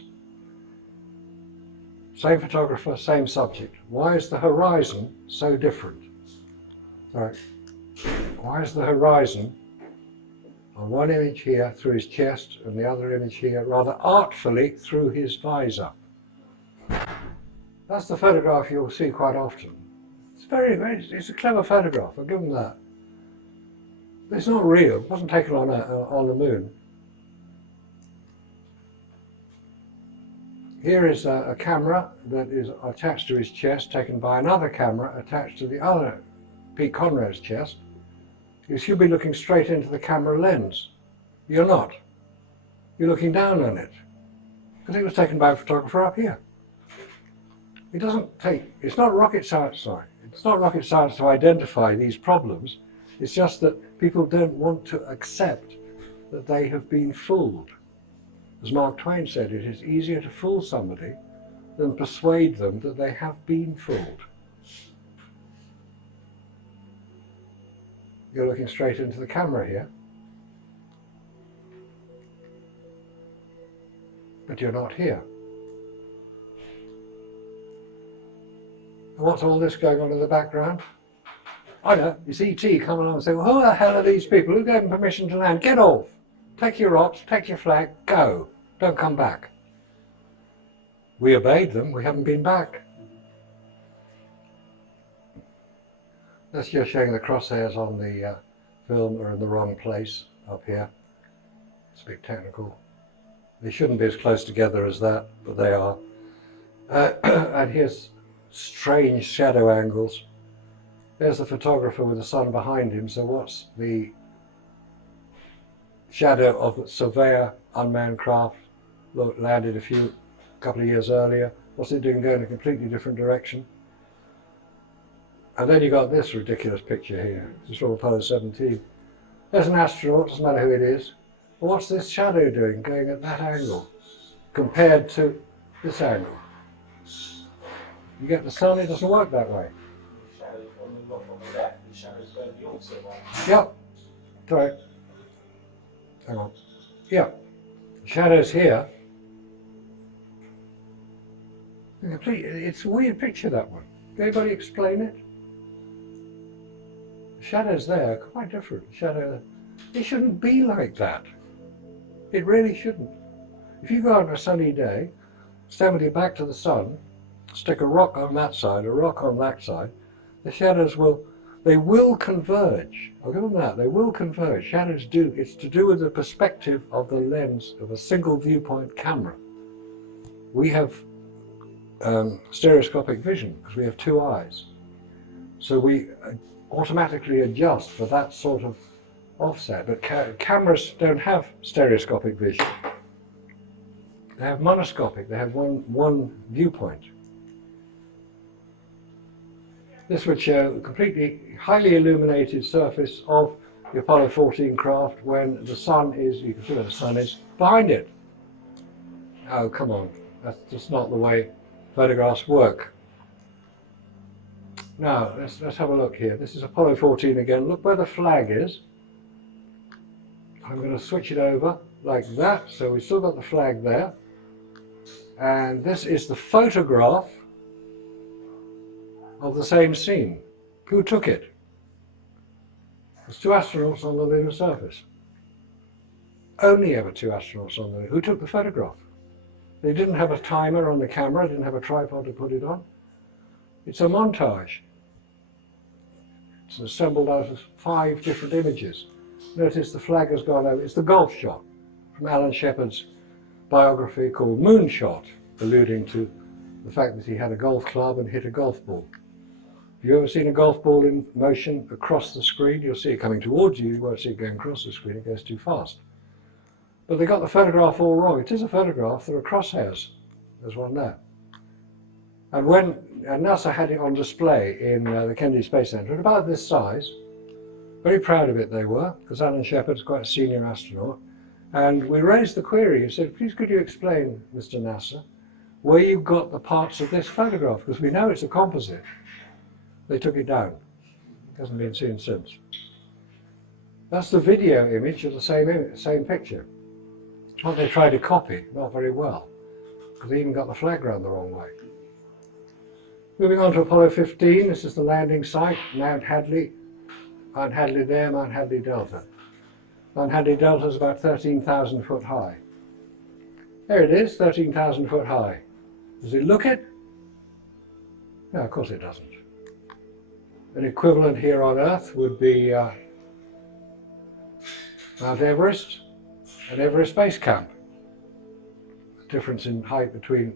Same photographer, same subject. Why is the horizon so different? Sorry. Why is the horizon on one image here through his chest and the other image here rather artfully through his visor? That's the photograph you'll see quite often. It's a clever photograph, I'll give them that. But it's not real, it wasn't taken on the moon. Here is a camera that is attached to his chest, taken by another camera attached to the other Pete Conrad's chest. You should be looking straight into the camera lens. You're not. You're looking down on it. Because it was taken by a photographer up here. It's not rocket science, It's not rocket science to identify these problems. It's just that people don't want to accept that they have been fooled. As Mark Twain said, it is easier to fool somebody than persuade them that they have been fooled. You're looking straight into the camera here, but you're not here. And what's all this going on in the background? I know, it's E.T. coming along and saying, well, who the hell are these people? Who gave them permission to land? Get off! Take your rocks, take your flag, go. Don't come back. We obeyed them, we haven't been back. That's just showing the crosshairs on the film are in the wrong place up here. It's a bit technical. They shouldn't be as close together as that, but they are. And here's strange shadow angles. There's the photographer with the sun behind him, so what's the shadow of the surveyor unmanned craft that landed a couple of years earlier? What's it doing going in a completely different direction? And then you got this ridiculous picture here. This is from Apollo 17. There's an astronaut, doesn't matter who it is. But what's this shadow doing going at that angle compared to this angle? You get the sun, it doesn't work that way. The shadow not on the left, the shadow's going the opposite way. Yep. Sorry. Hang on. Yep. The shadow's here. It's a weird picture, that one. Can anybody explain it? The shadow's there, quite different. Shadow. It shouldn't be like that. It really shouldn't. If you go out on a sunny day, stand with your back to the sun, stick a rock on that side, a rock on that side, the shadows will converge. I'll give them that, they will converge. Shadows do. It's to do with the perspective of the lens of a single viewpoint camera. We have stereoscopic vision because we have two eyes. So we automatically adjust for that sort of offset, but cameras don't have stereoscopic vision. They have monoscopic, they have one viewpoint. This would show a completely highly illuminated surface of the Apollo 14 craft when the sun is, you can see where the sun is, behind it. Oh, come on, that's just not the way photographs work. Now, let's have a look here. This is Apollo 14 again. Look where the flag is. I'm going to switch it over like that, so we've still got the flag there. And this is the photograph of the same scene. Who took it? There's two astronauts on the lunar surface. Only ever two astronauts on the lunar. Who took the photograph? They didn't have a timer on the camera, didn't have a tripod to put it on. It's a montage. It's assembled out of 5 different images. Notice the flag has gone over. It's the golf shot from Alan Shepard's biography called Moonshot, alluding to the fact that he had a golf club and hit a golf ball. Have you ever seen a golf ball in motion across the screen? You'll see it coming towards you, you won't see it going across the screen, it goes too fast. But they got the photograph all wrong. It is a photograph, there are crosshairs. There's one there. And when NASA had it on display in the Kennedy Space Center, at about this size, very proud of it they were, because Alan Shepard's quite a senior astronaut, and we raised the query and said, please could you explain, Mr. NASA, where you got the parts of this photograph, because we know it's a composite. They took it down. It hasn't been seen since. That's the video image of the same picture. What they tried to copy, not very well, because they even got the flag round the wrong way. Moving on to Apollo 15, this is the landing site, Mount Hadley. Mount Hadley there, Mount Hadley Delta. Mount Hadley Delta is about 13,000 foot high. There it is, 13,000 foot high. Does it look it? No, of course it doesn't. An equivalent here on Earth would be Mount Everest and Everest Base Camp. The difference in height between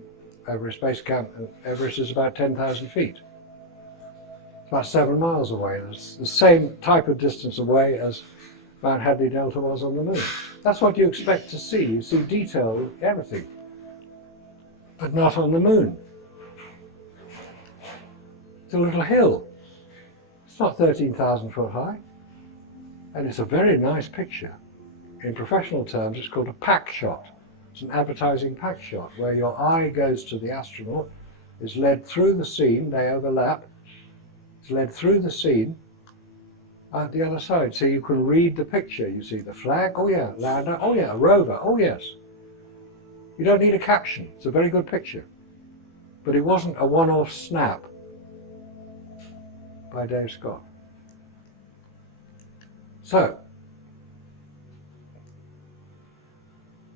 Everest Base Camp and Everest is about 10,000 feet. It's about 7 miles away. It's the same type of distance away as Mount Hadley Delta was on the Moon. That's what you expect to see. You see detail in everything, but not on the Moon. It's a little hill. It's not 13,000 foot high. And it's a very nice picture. In professional terms, it's called a pack shot. It's an advertising pack shot, where your eye goes to the astronaut, is led through the scene, they overlap, it's led through the scene at the other side, so you can read the picture. You see the flag, oh yeah, lander, oh yeah, a rover, oh yes. You don't need a caption, it's a very good picture. But it wasn't a one-off snap by Dave Scott. So,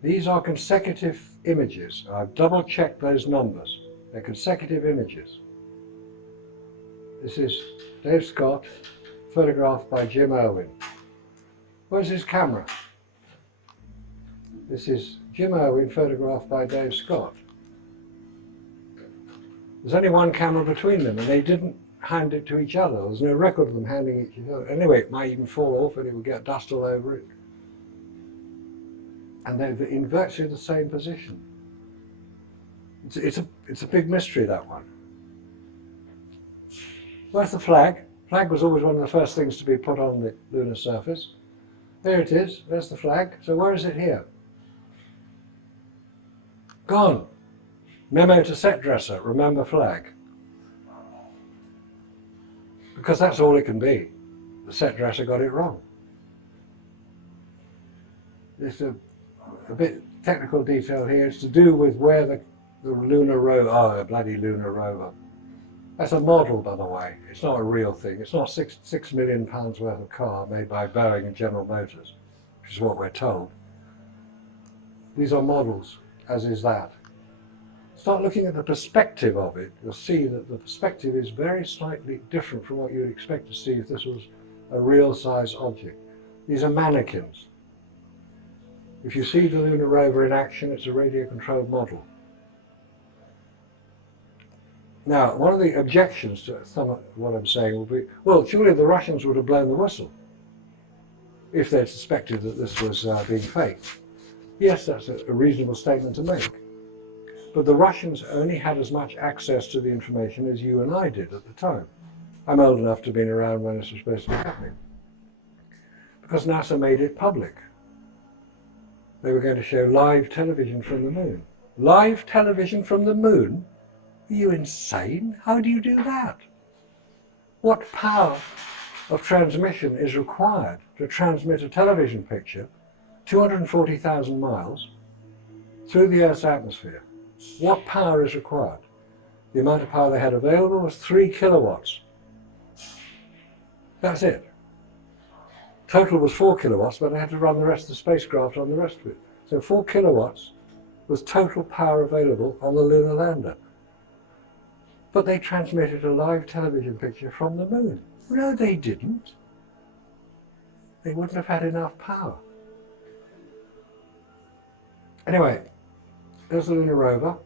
these are consecutive images. I've double-checked those numbers. They're consecutive images. This is Dave Scott, photographed by Jim Irwin. Where's his camera? This is Jim Irwin, photographed by Dave Scott. There's only one camera between them, and they didn't hand it to each other. There's no record of them handing it to each other. Anyway, it might even fall off and it would get dust all over it. And they're in virtually the same position. It's a big mystery, that one. Where's the flag? Flag was always one of the first things to be put on the lunar surface. There it is, there's the flag. So where is it here? Gone. Memo to set dresser, remember flag. Because that's all it can be. The set dresser got it wrong. There's a bit technical detail here. It's to do with where the lunar rover, the bloody lunar rover. That's a model, by the way. It's not a real thing. It's not £6 million worth of car made by Boeing and General Motors, which is what we're told. These are models, as is that. Start looking at the perspective of it, you'll see that the perspective is very slightly different from what you'd expect to see if this was a real size object. These are mannequins. If you see the lunar rover in action, it's a radio controlled model. Now, one of the objections to some of what I'm saying will be, well, surely the Russians would have blown the whistle if they'd suspected that this was being faked. Yes, that's a reasonable statement to make. But the Russians only had as much access to the information as you and I did at the time. I'm old enough to have been around when this was supposed to be happening. Because NASA made it public. They were going to show live television from the moon. Live television from the moon? Are you insane? How do you do that? What power of transmission is required to transmit a television picture 240,000 miles through the Earth's atmosphere? What power is required? The amount of power they had available was 3 kilowatts. That's it. Total was 4 kilowatts, but they had to run the rest of the spacecraft on the rest of it. So 4 kilowatts was total power available on the lunar lander. But they transmitted a live television picture from the moon. No, they didn't. They wouldn't have had enough power. Anyway, there's the lunar rover.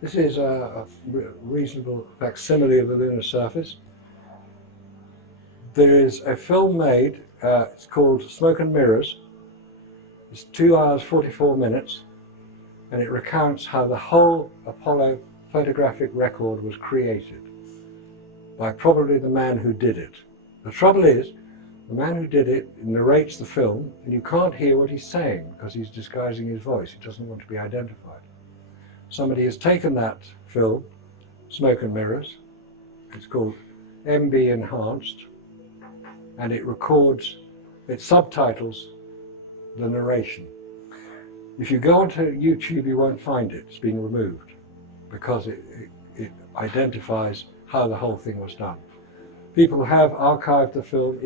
This is a reasonable facsimile of the lunar surface. There is a film made, it's called Smoke and Mirrors. It's 2 hours 44 minutes, and it recounts how the whole Apollo photographic record was created by probably the man who did it. The trouble is, the man who did it narrates the film, and you can't hear what he's saying because he's disguising his voice. He doesn't want to be identified. Somebody has taken that film, Smoke and Mirrors, it's called MB Enhanced, and it records, it subtitles the narration. If you go onto YouTube, you won't find it. It's been removed because it identifies how the whole thing was done. People have archived the film.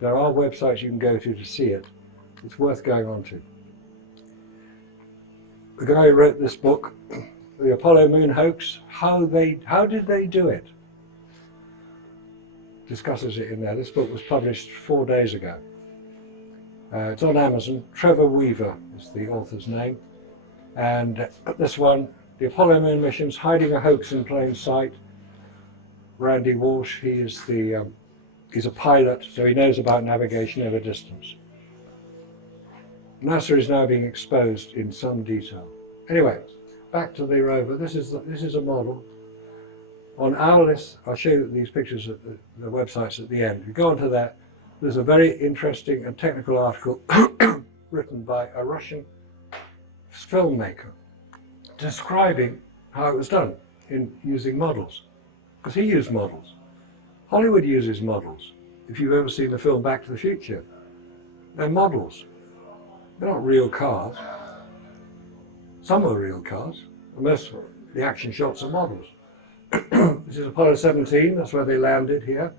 There are websites you can go to see it. It's worth going on to. The guy who wrote this book, The Apollo Moon Hoax, how did they do it? Discusses it in there. This book was published 4 days ago. It's on Amazon. Trevor Weaver is the author's name. And this one, The Apollo Moon Missions, Hiding a Hoax in Plain Sight. Randy Walsh, he's a pilot, so he knows about navigation over distance. NASA is now being exposed in some detail. Anyway, back to the rover. This is a model. On our list, I'll show you these pictures at the websites at the end. If you go onto that, there's a very interesting and technical article written by a Russian filmmaker describing how it was done in using models. Because he used models. Hollywood uses models. If you've ever seen the film Back to the Future, they're models. They're not real cars. Some are real cars. Most of the action shots are models. This is Apollo 17, that's where they landed here.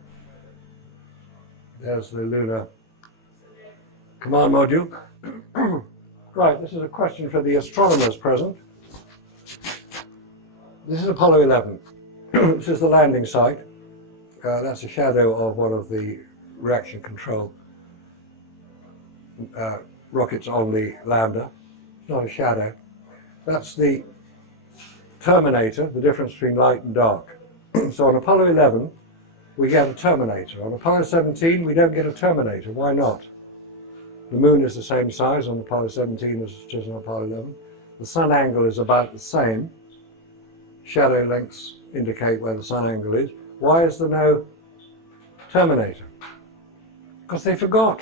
There's the lunar command module. Right, this is a question for the astronomers present. This is Apollo 11. This is the landing site. that's a shadow of one of the reaction control rockets on the lander. It's not a shadow. That's the terminator, the difference between light and dark. So on Apollo 11, we get a terminator. On Apollo 17, we don't get a terminator. Why not? The moon is the same size on Apollo 17 as it is on Apollo 11. The sun angle is about the same. Shadow lengths indicate where the sun angle is. Why is there no terminator? Because they forgot.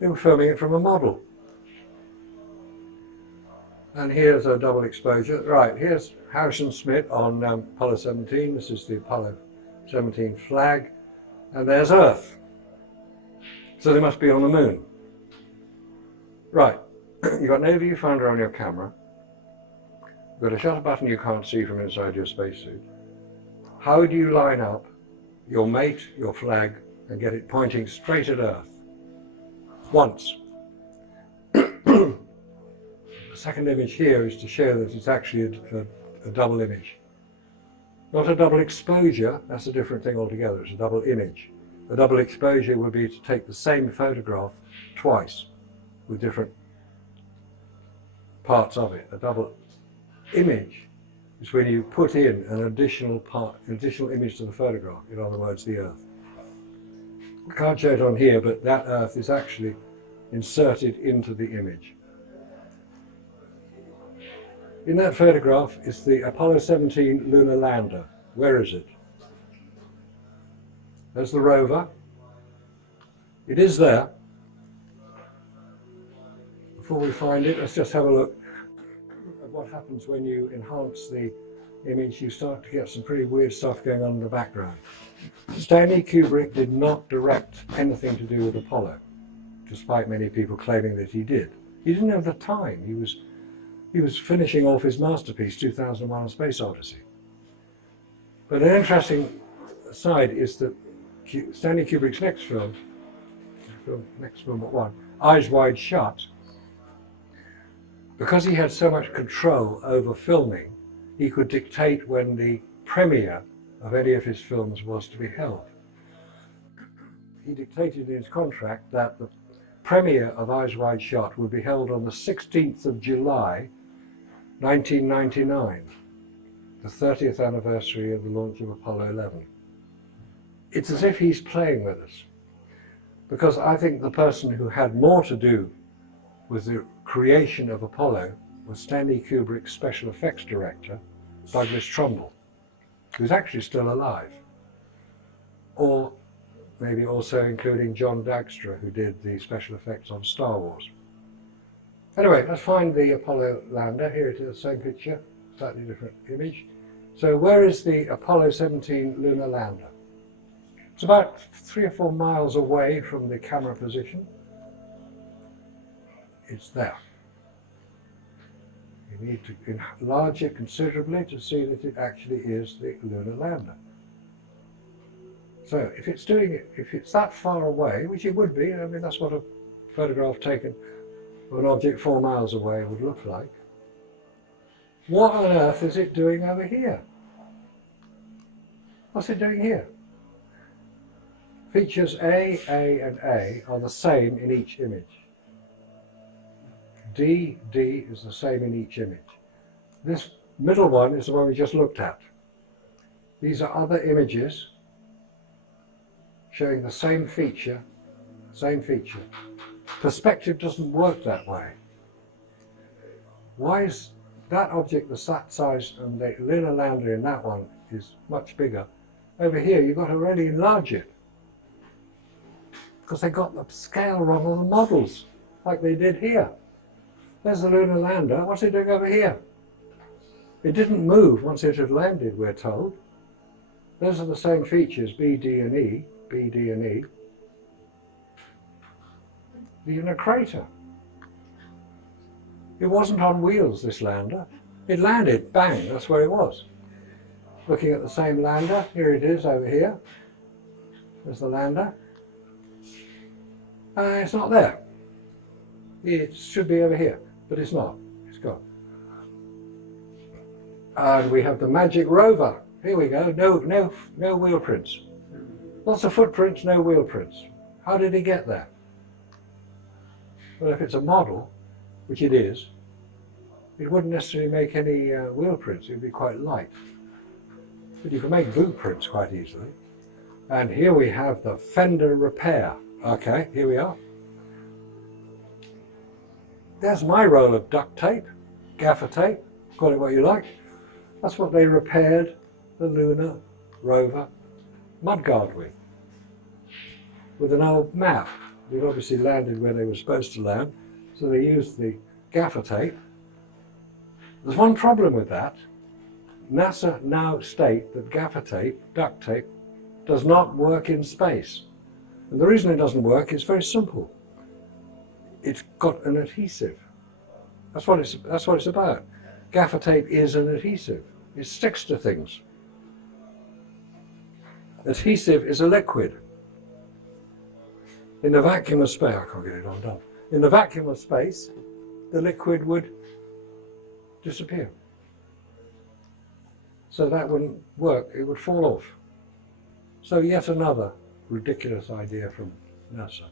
They were filming it from a model. And here's a double exposure. Right, here's Harrison Smith on Apollo 17. This is the Apollo 17 flag. And there's Earth. So they must be on the moon. Right, you've got no viewfinder on your camera. You've got a shutter button you can't see from inside your spacesuit. How do you line up your mate, your flag, and get it pointing straight at Earth? Once. The second image here is to show that it's actually a double image. Not a double exposure, that's a different thing altogether, it's a double image. A double exposure would be to take the same photograph twice with different parts of it. A double image is when you put in an additional image to the photograph, in other words, the Earth. I can't show it on here, but that Earth is actually inserted into the image. In that photograph is the Apollo 17 lunar lander. Where is it? There's the rover. It is there. Before we find it, let's just have a look at what happens when you enhance the image. You start to get some pretty weird stuff going on in the background. Stanley Kubrick did not direct anything to do with Apollo, despite many people claiming that he did. He didn't have the time. He was finishing off his masterpiece, 2001: A Space Odyssey. But an interesting side is that Stanley Kubrick's next film but one, Eyes Wide Shut, because he had so much control over filming, he could dictate when the premiere of any of his films was to be held. He dictated in his contract that the premiere of Eyes Wide Shut would be held on the 16th of July 1999, the 30th anniversary of the launch of Apollo 11. It's as if he's playing with us, because I think the person who had more to do with the creation of Apollo was Stanley Kubrick's special effects director, Douglas Trumbull, who's actually still alive, or maybe also including John Dykstra, who did the special effects on Star Wars. Anyway, let's find the Apollo lander. Here it is, the same picture, slightly different image. So where is the Apollo 17 lunar lander? It's about 3 or 4 miles away from the camera position. It's there. You need to enlarge it considerably to see that it actually is the lunar lander. So if it's that far away, which it would be, I mean that's what a photograph taken of an object 4 miles away would look like. What on earth is it doing over here? What's it doing here? Features A, and A are the same in each image. D is the same in each image. This middle one is the one we just looked at. These are other images showing the same feature, Perspective doesn't work that way. Why is that object the size and the lunar lander in that one is much bigger? Over here you've got to really enlarge it, because they got the scale wrong on the models, like they did here. There's the lunar lander. What's it doing over here? It didn't move once it had landed, we're told. Those are the same features, B, D, and E. In a crater. It wasn't on wheels, this lander. It landed, bang, that's where it was. Looking at the same lander, here it is over here. There's the lander. It's not there. It should be over here, but it's not. It's gone. And we have the magic rover. Here we go. No wheel prints. Lots of footprints, no wheel prints. How did he get there? Well, if it's a model, which it is, it wouldn't necessarily make any wheel prints. It would be quite light. But you can make boot prints quite easily. And here we have the fender repair. Okay, here we are. There's my roll of duct tape, gaffer tape, call it what you like. That's what they repaired the lunar rover mudguard with an old map. They'd obviously landed where they were supposed to land, so they used the gaffer tape. There's one problem with that. NASA now state that gaffer tape, duct tape, does not work in space. And the reason it doesn't work is very simple. It's got an adhesive. That's what it's about. Gaffer tape is an adhesive. It sticks to things. Adhesive is a liquid. In the vacuum of space, I can't get it all done. In the vacuum of space, the liquid would disappear. So that wouldn't work, it would fall off. So yet another ridiculous idea from NASA.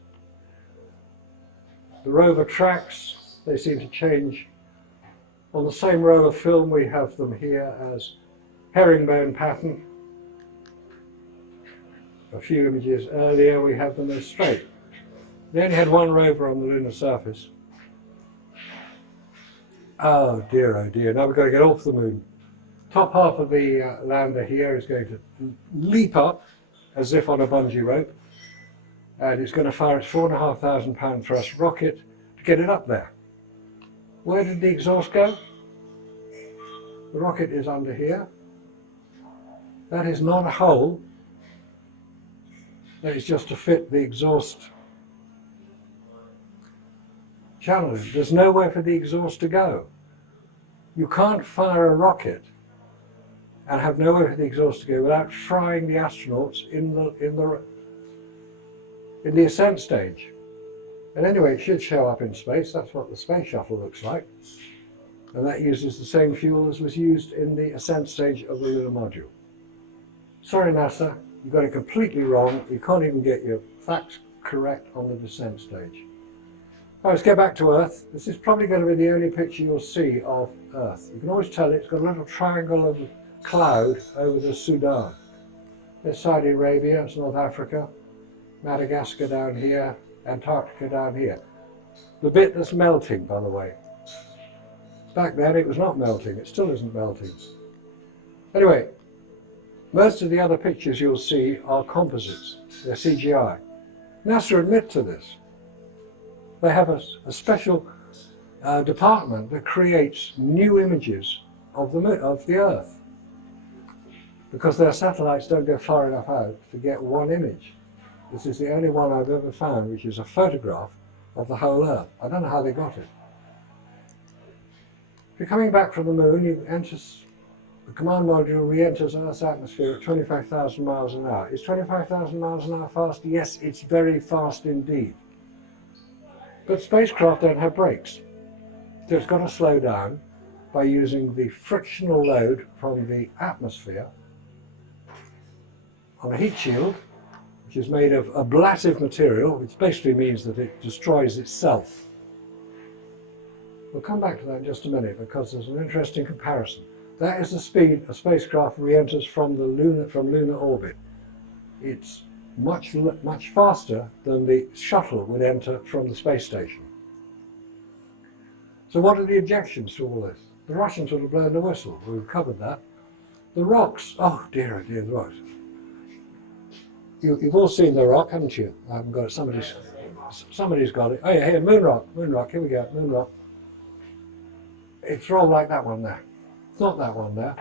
The rover tracks, they seem to change. On the same row of film we have them here as herringbone pattern. A few images earlier we have them as straight. They only had one rover on the lunar surface. Oh dear, now we've got to get off the moon. Top half of the lander here is going to leap up as if on a bungee rope, and it's going to fire its 4,500 pound thrust rocket to get it up there. Where did the exhaust go? The rocket is under here. That is not a hole. That is just to fit the exhaust channel. There's nowhere for the exhaust to go. You can't fire a rocket and have nowhere for the exhaust to go without frying the astronauts in the ascent stage. And anyway, it should show up in space. That's what the space shuttle looks like. And that uses the same fuel as was used in the ascent stage of the lunar module. Sorry, NASA, you got it completely wrong. You can't even get your facts correct on the descent stage. Right, let's get back to Earth. This is probably going to be the only picture you'll see of Earth. You can always tell it's got a little triangle of cloud over the Sudan. There's Saudi Arabia, it's North Africa, Madagascar down here, Antarctica down here. The bit that's melting, by the way. Back then it was not melting, it still isn't melting. Anyway, most of the other pictures you'll see are composites, they're CGI. NASA admit to this. They have a special department that creates new images of the Earth, because their satellites don't go far enough out to get one image. This is the only one I've ever found which is a photograph of the whole Earth. I don't know how they got it. If you're coming back from the moon, the command module re-enters Earth's atmosphere at 25,000 miles an hour. Is 25,000 miles an hour fast? Yes, it's very fast indeed. But spacecraft don't have brakes. So it's got to slow down by using the frictional load from the atmosphere on a heat shield, which is made of ablative material, which basically means that it destroys itself. We'll come back to that in just a minute because there's an interesting comparison. That is the speed a spacecraft re-enters from lunar orbit. It's much faster than the shuttle would enter from the space station. So what are the objections to all this? The Russians would have blown the whistle. We've covered that. The rocks. Oh dear, the rocks. You've all seen the rock, haven't you? I haven't got it. Somebody's got it. Oh yeah, here, moon rock. Here we go, moon rock. It's rolled like that one there. It's not that one there.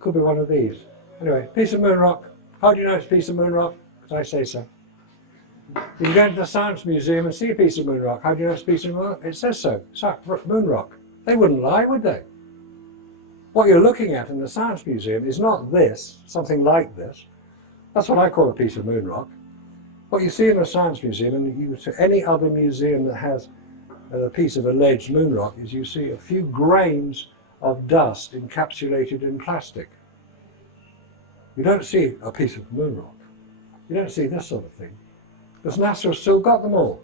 Could be one of these. Anyway, piece of moon rock. How do you know it's a piece of moon rock? Because I say so. You can go to the Science Museum and see a piece of moon rock. How do you know it's a piece of moon rock? It says so. Moon rock. They wouldn't lie, would they? What you're looking at in the Science Museum is not this, something like this. That's what I call a piece of moon rock. What you see in the Science Museum, and you to any other museum that has a piece of alleged moon rock, is you see a few grains of dust encapsulated in plastic. You don't see a piece of moon rock. You don't see this sort of thing. Because NASA has still got them all.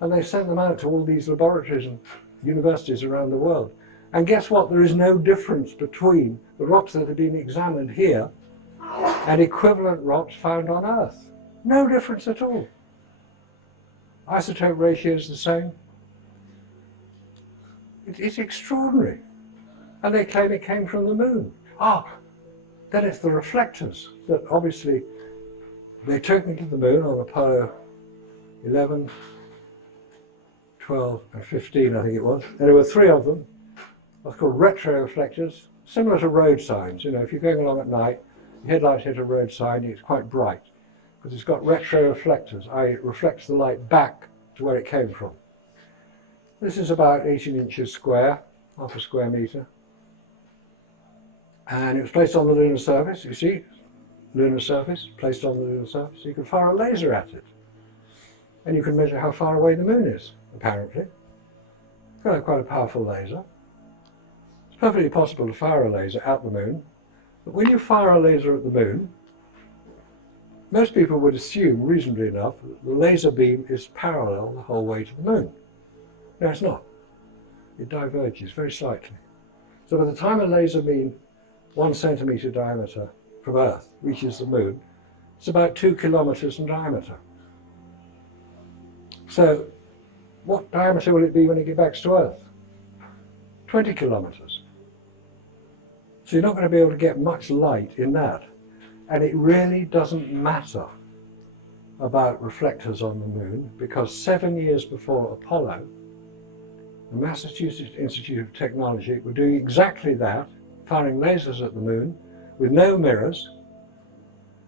And they sent them out to all these laboratories and universities around the world. And guess what? There is no difference between the rocks that have been examined here and equivalent rocks found on Earth. No difference at all. Isotope ratio is the same. It's extraordinary. And they claim it came from the moon. Then it's the reflectors that obviously they took them to the moon on Apollo 11, 12 and 15, I think it was. And there were 3 of them. What's called retroreflectors, similar to road signs. You know, if you're going along at night, your headlights hit a road sign, it's quite bright because it's got retroreflectors, i.e. it reflects the light back to where it came from. This is about 18 inches square, half a square metre. And it was placed on the lunar surface, you see, lunar surface, placed on the lunar surface. You can fire a laser at it. And you can measure how far away the moon is, apparently. It's got quite a powerful laser. It's perfectly possible to fire a laser at the moon. But when you fire a laser at the moon, most people would assume, reasonably enough, that the laser beam is parallel the whole way to the moon. No, it's not. It diverges very slightly. So by the time a laser beam 1 centimetre diameter from Earth reaches the moon, it's about 2 kilometres in diameter. So what diameter will it be when it gets back to Earth? 20 kilometres. So you're not going to be able to get much light in that. And it really doesn't matter about reflectors on the moon, because 7 years before Apollo, the Massachusetts Institute of Technology were doing exactly that, firing lasers at the moon with no mirrors.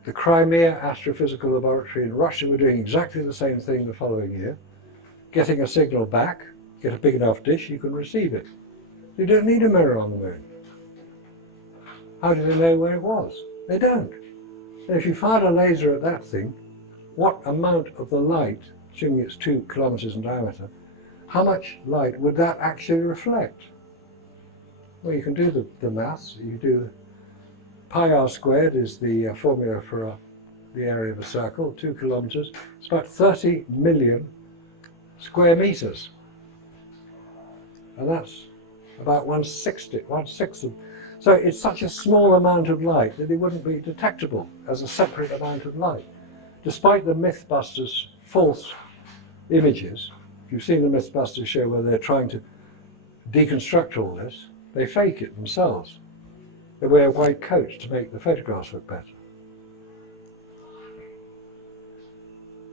The Crimea Astrophysical Laboratory in Russia were doing exactly the same thing the following year, getting a signal back, get a big enough dish, you can receive it. You don't need a mirror on the moon. How do they know where it was? They don't. And if you fired a laser at that thing, what amount of the light, assuming it's 2 kilometres in diameter, how much light would that actually reflect? Well, you can do the maths. You do pi r squared is the formula for the area of a circle, 2 kilometres. It's about 30 million square metres. And that's about 1/6 of. So it's such a small amount of light that it wouldn't be detectable as a separate amount of light. Despite the Mythbusters' false images, if you've seen the Mythbusters show where they're trying to deconstruct all this, they fake it themselves. They wear white coats to make the photographs look better.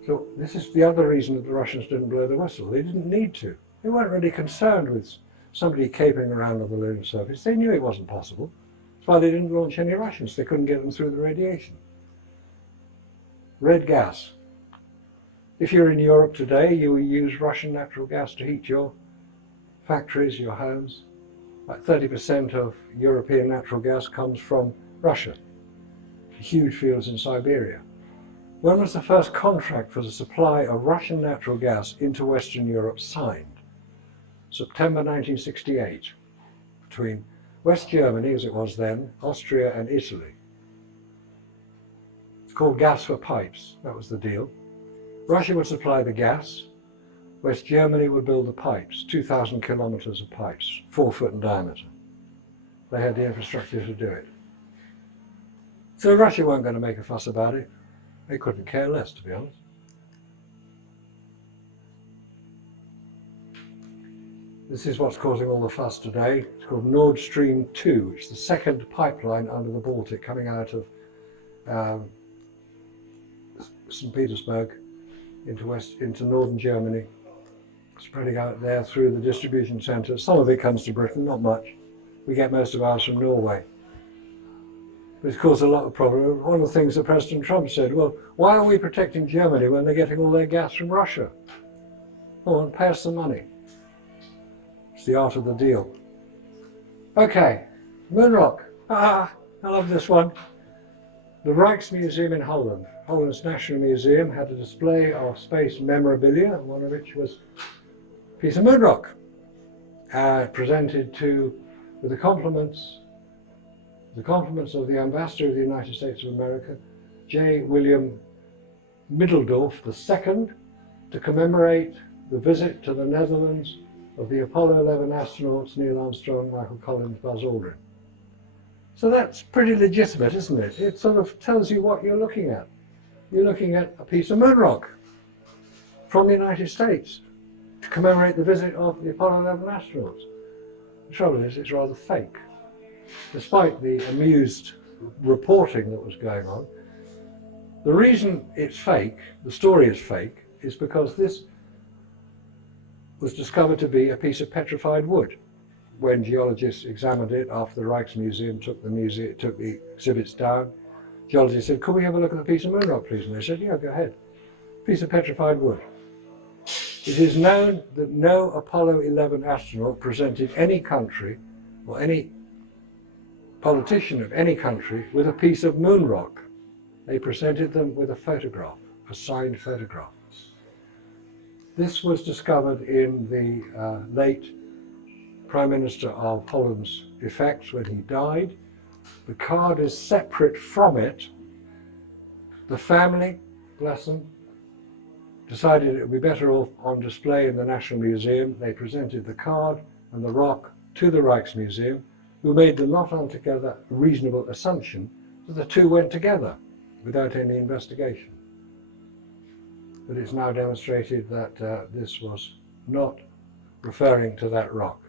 So this is the other reason that the Russians didn't blow the whistle. They didn't need to. They weren't really concerned with somebody capering around on the lunar surface. They knew it wasn't possible. That's why they didn't launch any Russians. They couldn't get them through the radiation. Red gas. If you're in Europe today, you will use Russian natural gas to heat your factories, your homes. Like 30% of European natural gas comes from Russia. Huge fields in Siberia. When was the first contract for the supply of Russian natural gas into Western Europe signed? September 1968, between West Germany, as it was then, Austria and Italy. It's called gas for pipes, that was the deal. Russia would supply the gas, West Germany would build the pipes, 2,000 kilometres of pipes, 4 foot in diameter. They had the infrastructure to do it. So Russia weren't going to make a fuss about it. They couldn't care less, to be honest. This is what's causing all the fuss today. It's called Nord Stream 2, which is the second pipeline under the Baltic coming out of St. Petersburg into northern Germany, spreading out there through the distribution centres. Some of it comes to Britain, not much. We get most of ours from Norway. But it's caused a lot of problems. One of the things that President Trump said, well, why are we protecting Germany when they're getting all their gas from Russia? Oh, and pay us the money. It's the art of the deal. Okay, moon rock. I love this one. The Rijksmuseum in Holland, Holland's National Museum, had a display of space memorabilia, one of which was a piece of moon rock, presented with the compliments The compliments of the Ambassador of the United States of America, J. William Middeldorf II, to commemorate the visit to the Netherlands of the Apollo 11 astronauts Neil Armstrong, Michael Collins, Buzz Aldrin. So that's pretty legitimate, isn't it? It sort of tells you what you're looking at. You're looking at a piece of moon rock from the United States to commemorate the visit of the Apollo 11 astronauts. The trouble is, it's rather fake. Despite the amused reporting that was going on, the reason it's fake, the story is fake, is because this was discovered to be a piece of petrified wood. When geologists examined it after the Rijksmuseum took the exhibits down, geologists said, "Could we have a look at the piece of moon rock, please?" And they said, "Yeah, go ahead." Piece of petrified wood. It is known that no Apollo 11 astronaut presented any country or any politician of any country with a piece of moon rock. They presented them with a photograph, a signed photograph. This was discovered in the late Prime Minister of Holland's effects when he died. The card is separate from it. The family, bless them, decided it would be better off on display in the National Museum. They presented the card and the rock to the Rijksmuseum, who made the not altogether reasonable assumption that the two went together without any investigation. But it's now demonstrated that this was not referring to that rock.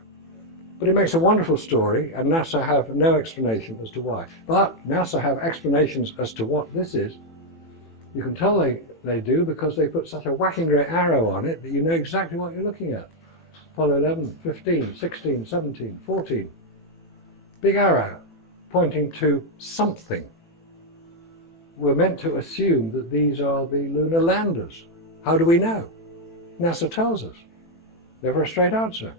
But it makes a wonderful story, and NASA have no explanation as to why. But NASA have explanations as to what this is. You can tell they do because they put such a whacking great arrow on it that you know exactly what you're looking at. Apollo 11, 15, 16, 17, 14. Big arrow pointing to something. We're meant to assume that these are the lunar landers. How do we know? NASA tells us. Never a straight answer.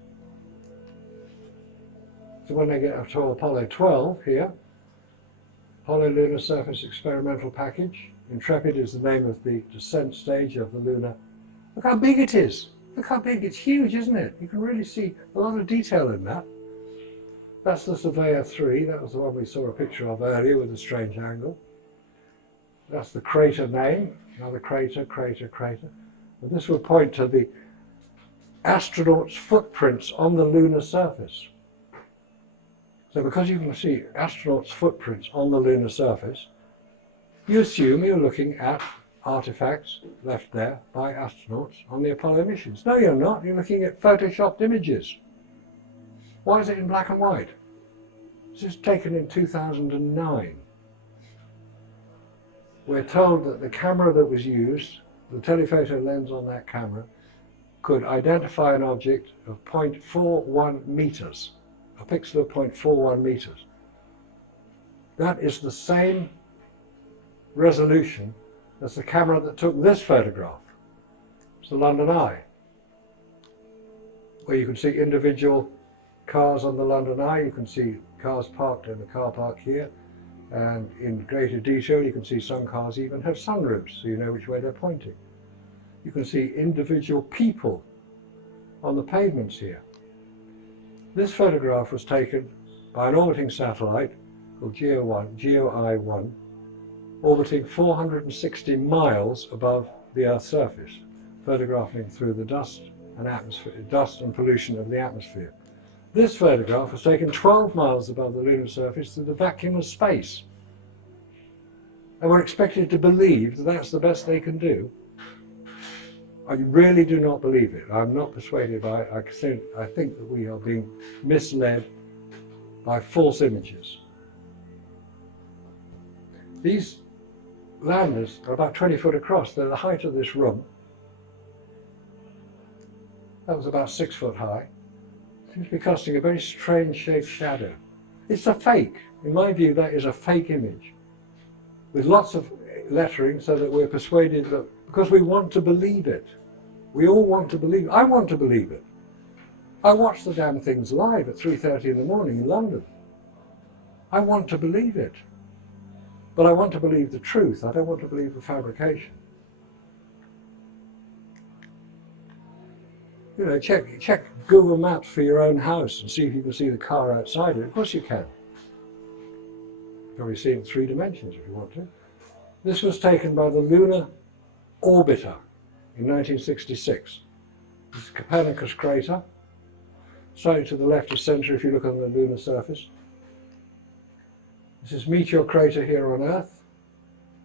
So when they get up to Apollo 12 here, Apollo Lunar Surface Experimental Package, Intrepid is the name of the descent stage of the lunar. Look how big it is. Look how big. It's huge, isn't it? You can really see a lot of detail in that. That's the Surveyor 3. That was the one we saw a picture of earlier with a strange angle. That's the crater name. Another crater, crater, crater. And this will point to the astronauts' footprints on the lunar surface. So because you can see astronauts' footprints on the lunar surface, you assume you're looking at artifacts left there by astronauts on the Apollo missions. No, you're not. You're looking at photoshopped images. Why is it in black and white? This is taken in 2009. We're told that the camera that was used, the telephoto lens on that camera, could identify an object of 0.41 meters, a pixel of 0.41 meters. That is the same resolution as the camera that took this photograph. It's the London Eye, where you can see individual cars on the London Eye. You can see cars parked in the car park here, and in greater detail you can see some cars even have sunroofs, so you know which way they're pointing. You can see individual people on the pavements here. This photograph was taken by an orbiting satellite called GeoEye-1, orbiting 460 miles above the Earth's surface, photographing through the dust and pollution of the atmosphere. This photograph was taken 12 miles above the lunar surface through the vacuum of space. And we're expected to believe that that's the best they can do. I really do not believe it. I'm not persuaded by it. I think that we are being misled by false images. These landers are about 20 foot across. They're the height of this room. That was about 6 foot high. Seems to be casting a very strange shaped shadow. It's a fake. In my view, that is a fake image with lots of lettering so that we're persuaded that, because we want to believe it. We all want to believe it. I want to believe it. I watch the damn things live at 3:30 in the morning in London. I want to believe it. But I want to believe the truth. I don't want to believe the fabrication. You know, check Google Maps for your own house and see if you can see the car outside it. Of course you can. Probably see it in 3 dimensions if you want to. This was taken by the Lunar Orbiter in 1966. This is Copernicus crater. Slightly to the left of centre if you look on the lunar surface. This is meteor crater here on Earth,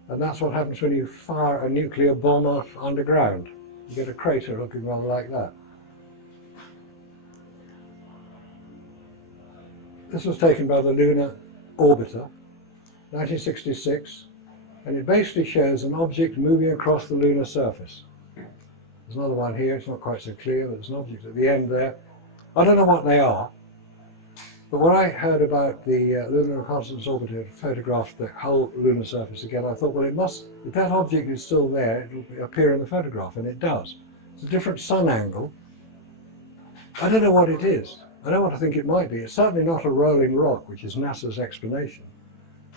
and that's what happens when you fire a nuclear bomb off underground. You get a crater looking rather like that. This was taken by the Lunar Orbiter, 1966, and it basically shows an object moving across the lunar surface. There's another one here, it's not quite so clear, but there's an object at the end there. I don't know what they are, but when I heard about the Lunar Reconnaissance Orbiter photographed the whole lunar surface again, I thought, well, it must, if that object is still there, it will appear in the photograph, and it does. It's a different sun angle. I don't know what it is. I don't know what I think it might be. It's certainly not a rolling rock, which is NASA's explanation,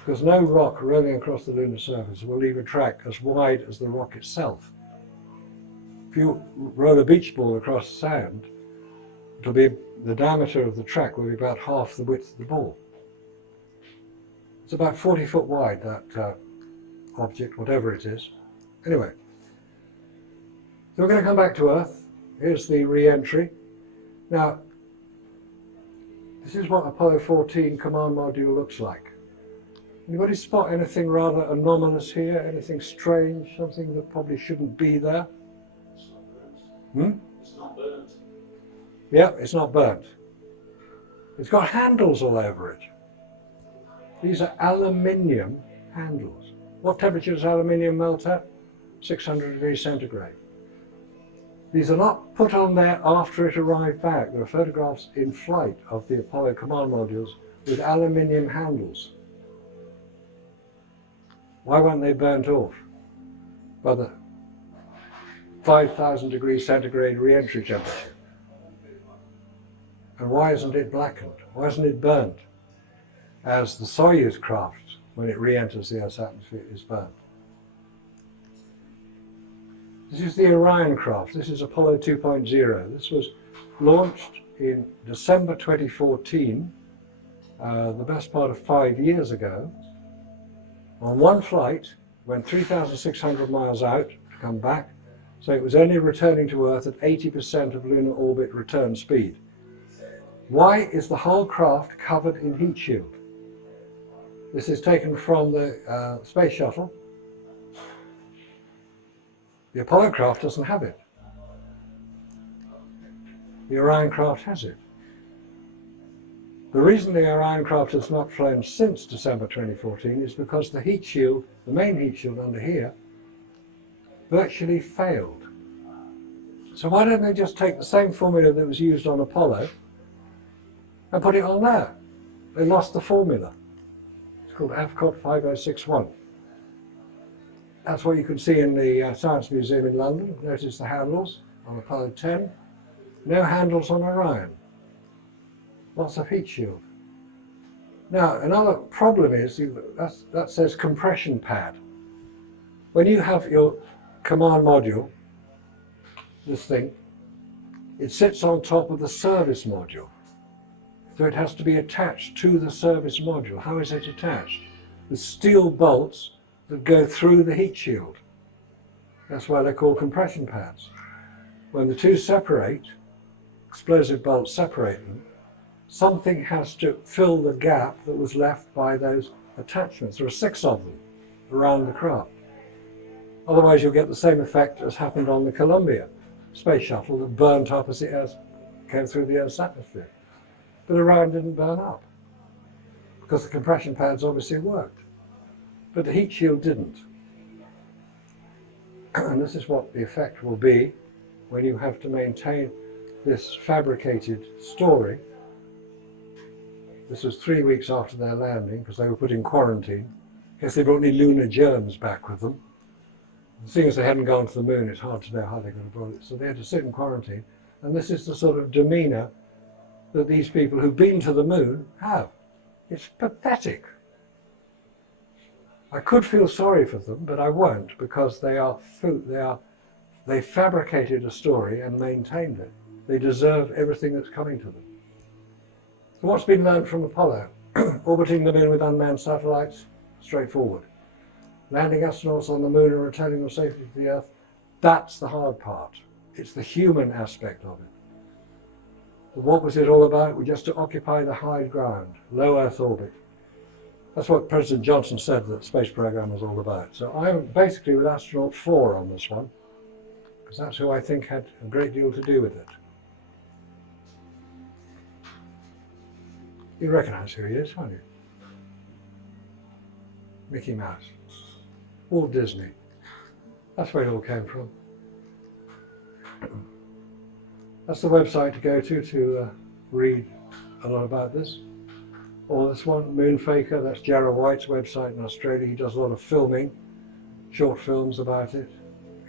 because no rock rolling across the lunar surface will leave a track as wide as the rock itself. If you roll a beach ball across sand, it'll be, the diameter of the track will be about half the width of the ball. It's about 40 foot wide, that object, whatever it is. Anyway, so we're going to come back to Earth. Here's the re-entry. Now, this is what Apollo 14 command module looks like. Anybody spot anything rather anomalous here? Anything strange? Something that probably shouldn't be there? It's not burnt. Yeah, it's not burnt. It's got handles all over it. These are aluminium handles. What temperature does aluminium melt at? 600 degrees centigrade. These are not put on there after it arrived back. There are photographs in flight of the Apollo command modules with aluminium handles. Why weren't they burnt off by the 5,000 degrees centigrade re-entry temperature? And why isn't it blackened? Why isn't it burnt as the Soyuz craft, when it re-enters the Earth's atmosphere, is burnt? This is the Orion craft. This is Apollo 2.0. This was launched in December 2014, the best part of 5 years ago. On one flight, went 3,600 miles out to come back, so it was only returning to Earth at 80% of lunar orbit return speed. Why is the whole craft covered in heat shield? This is taken from the space shuttle. The Apollo craft doesn't have it. The Orion craft has it. The reason the Orion craft has not flown since December 2014 is because the heat shield, the main heat shield under here, virtually failed. So why don't they just take the same formula that was used on Apollo and put it on there? They lost the formula. It's called AFCOT 5061. That's what you can see in the Science Museum in London. Notice the handles on Apollo 10. No handles on Orion. Lots of heat shield. Now, another problem is that says compression pad. When you have your command module, this thing, it sits on top of the service module. So it has to be attached to the service module. How is it attached? With steel bolts that go through the heat shield. That's why they're called compression pads. When the two separate, explosive bolts separate them, something has to fill the gap that was left by those attachments. There are 6 of them around the craft. Otherwise you'll get the same effect as happened on the Columbia space shuttle that burnt up as it came through the Earth's atmosphere. But Orion didn't burn up because the compression pads obviously worked. But the heat shield didn't. And this is what the effect will be when you have to maintain this fabricated story. This was 3 weeks after their landing because they were put in quarantine. I guess they brought any lunar germs back with them. Seeing as they hadn't gone to the moon, it's hard to know how they could have brought it. So they had to sit in quarantine. And this is the sort of demeanour that these people who've been to the moon have. It's pathetic. I could feel sorry for them, but I won't, because they fabricated a story and maintained it. They deserve everything that's coming to them. So what's been learned from Apollo? Orbiting the moon with unmanned satellites, straightforward. Landing astronauts on the moon and returning them safely to the Earth, that's the hard part. It's the human aspect of it. What was it all about? Well, just to occupy the high ground, low Earth orbit. That's what President Johnson said that the space program was all about. So I'm basically with astronaut 4 on this one, because that's who I think had a great deal to do with it. You recognise who he is, won't you? Mickey Mouse. Walt Disney. That's where it all came from. That's the website to go to read a lot about this. Or this one, Moonfaker, that's Jarrah White's website in Australia. He does a lot of filming, short films about it.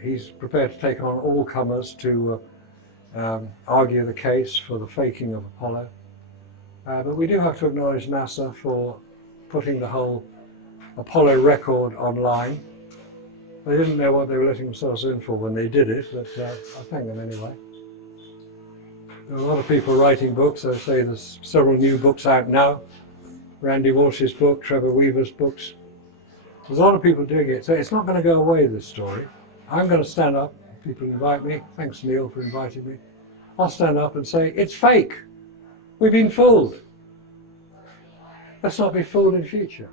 He's prepared to take on all comers to argue the case for the faking of Apollo. But we do have to acknowledge NASA for putting the whole Apollo record online. They didn't know what they were letting themselves in for when they did it, but I thank them anyway. There are a lot of people writing books. I say there's several new books out now. Randy Walsh's book, Trevor Weaver's books. There's a lot of people doing it, so it's not going to go away, this story. I'm going to stand up, people invite me. Thanks, Neil, for inviting me. I'll stand up and say, it's fake. We've been fooled. Let's not be fooled in future.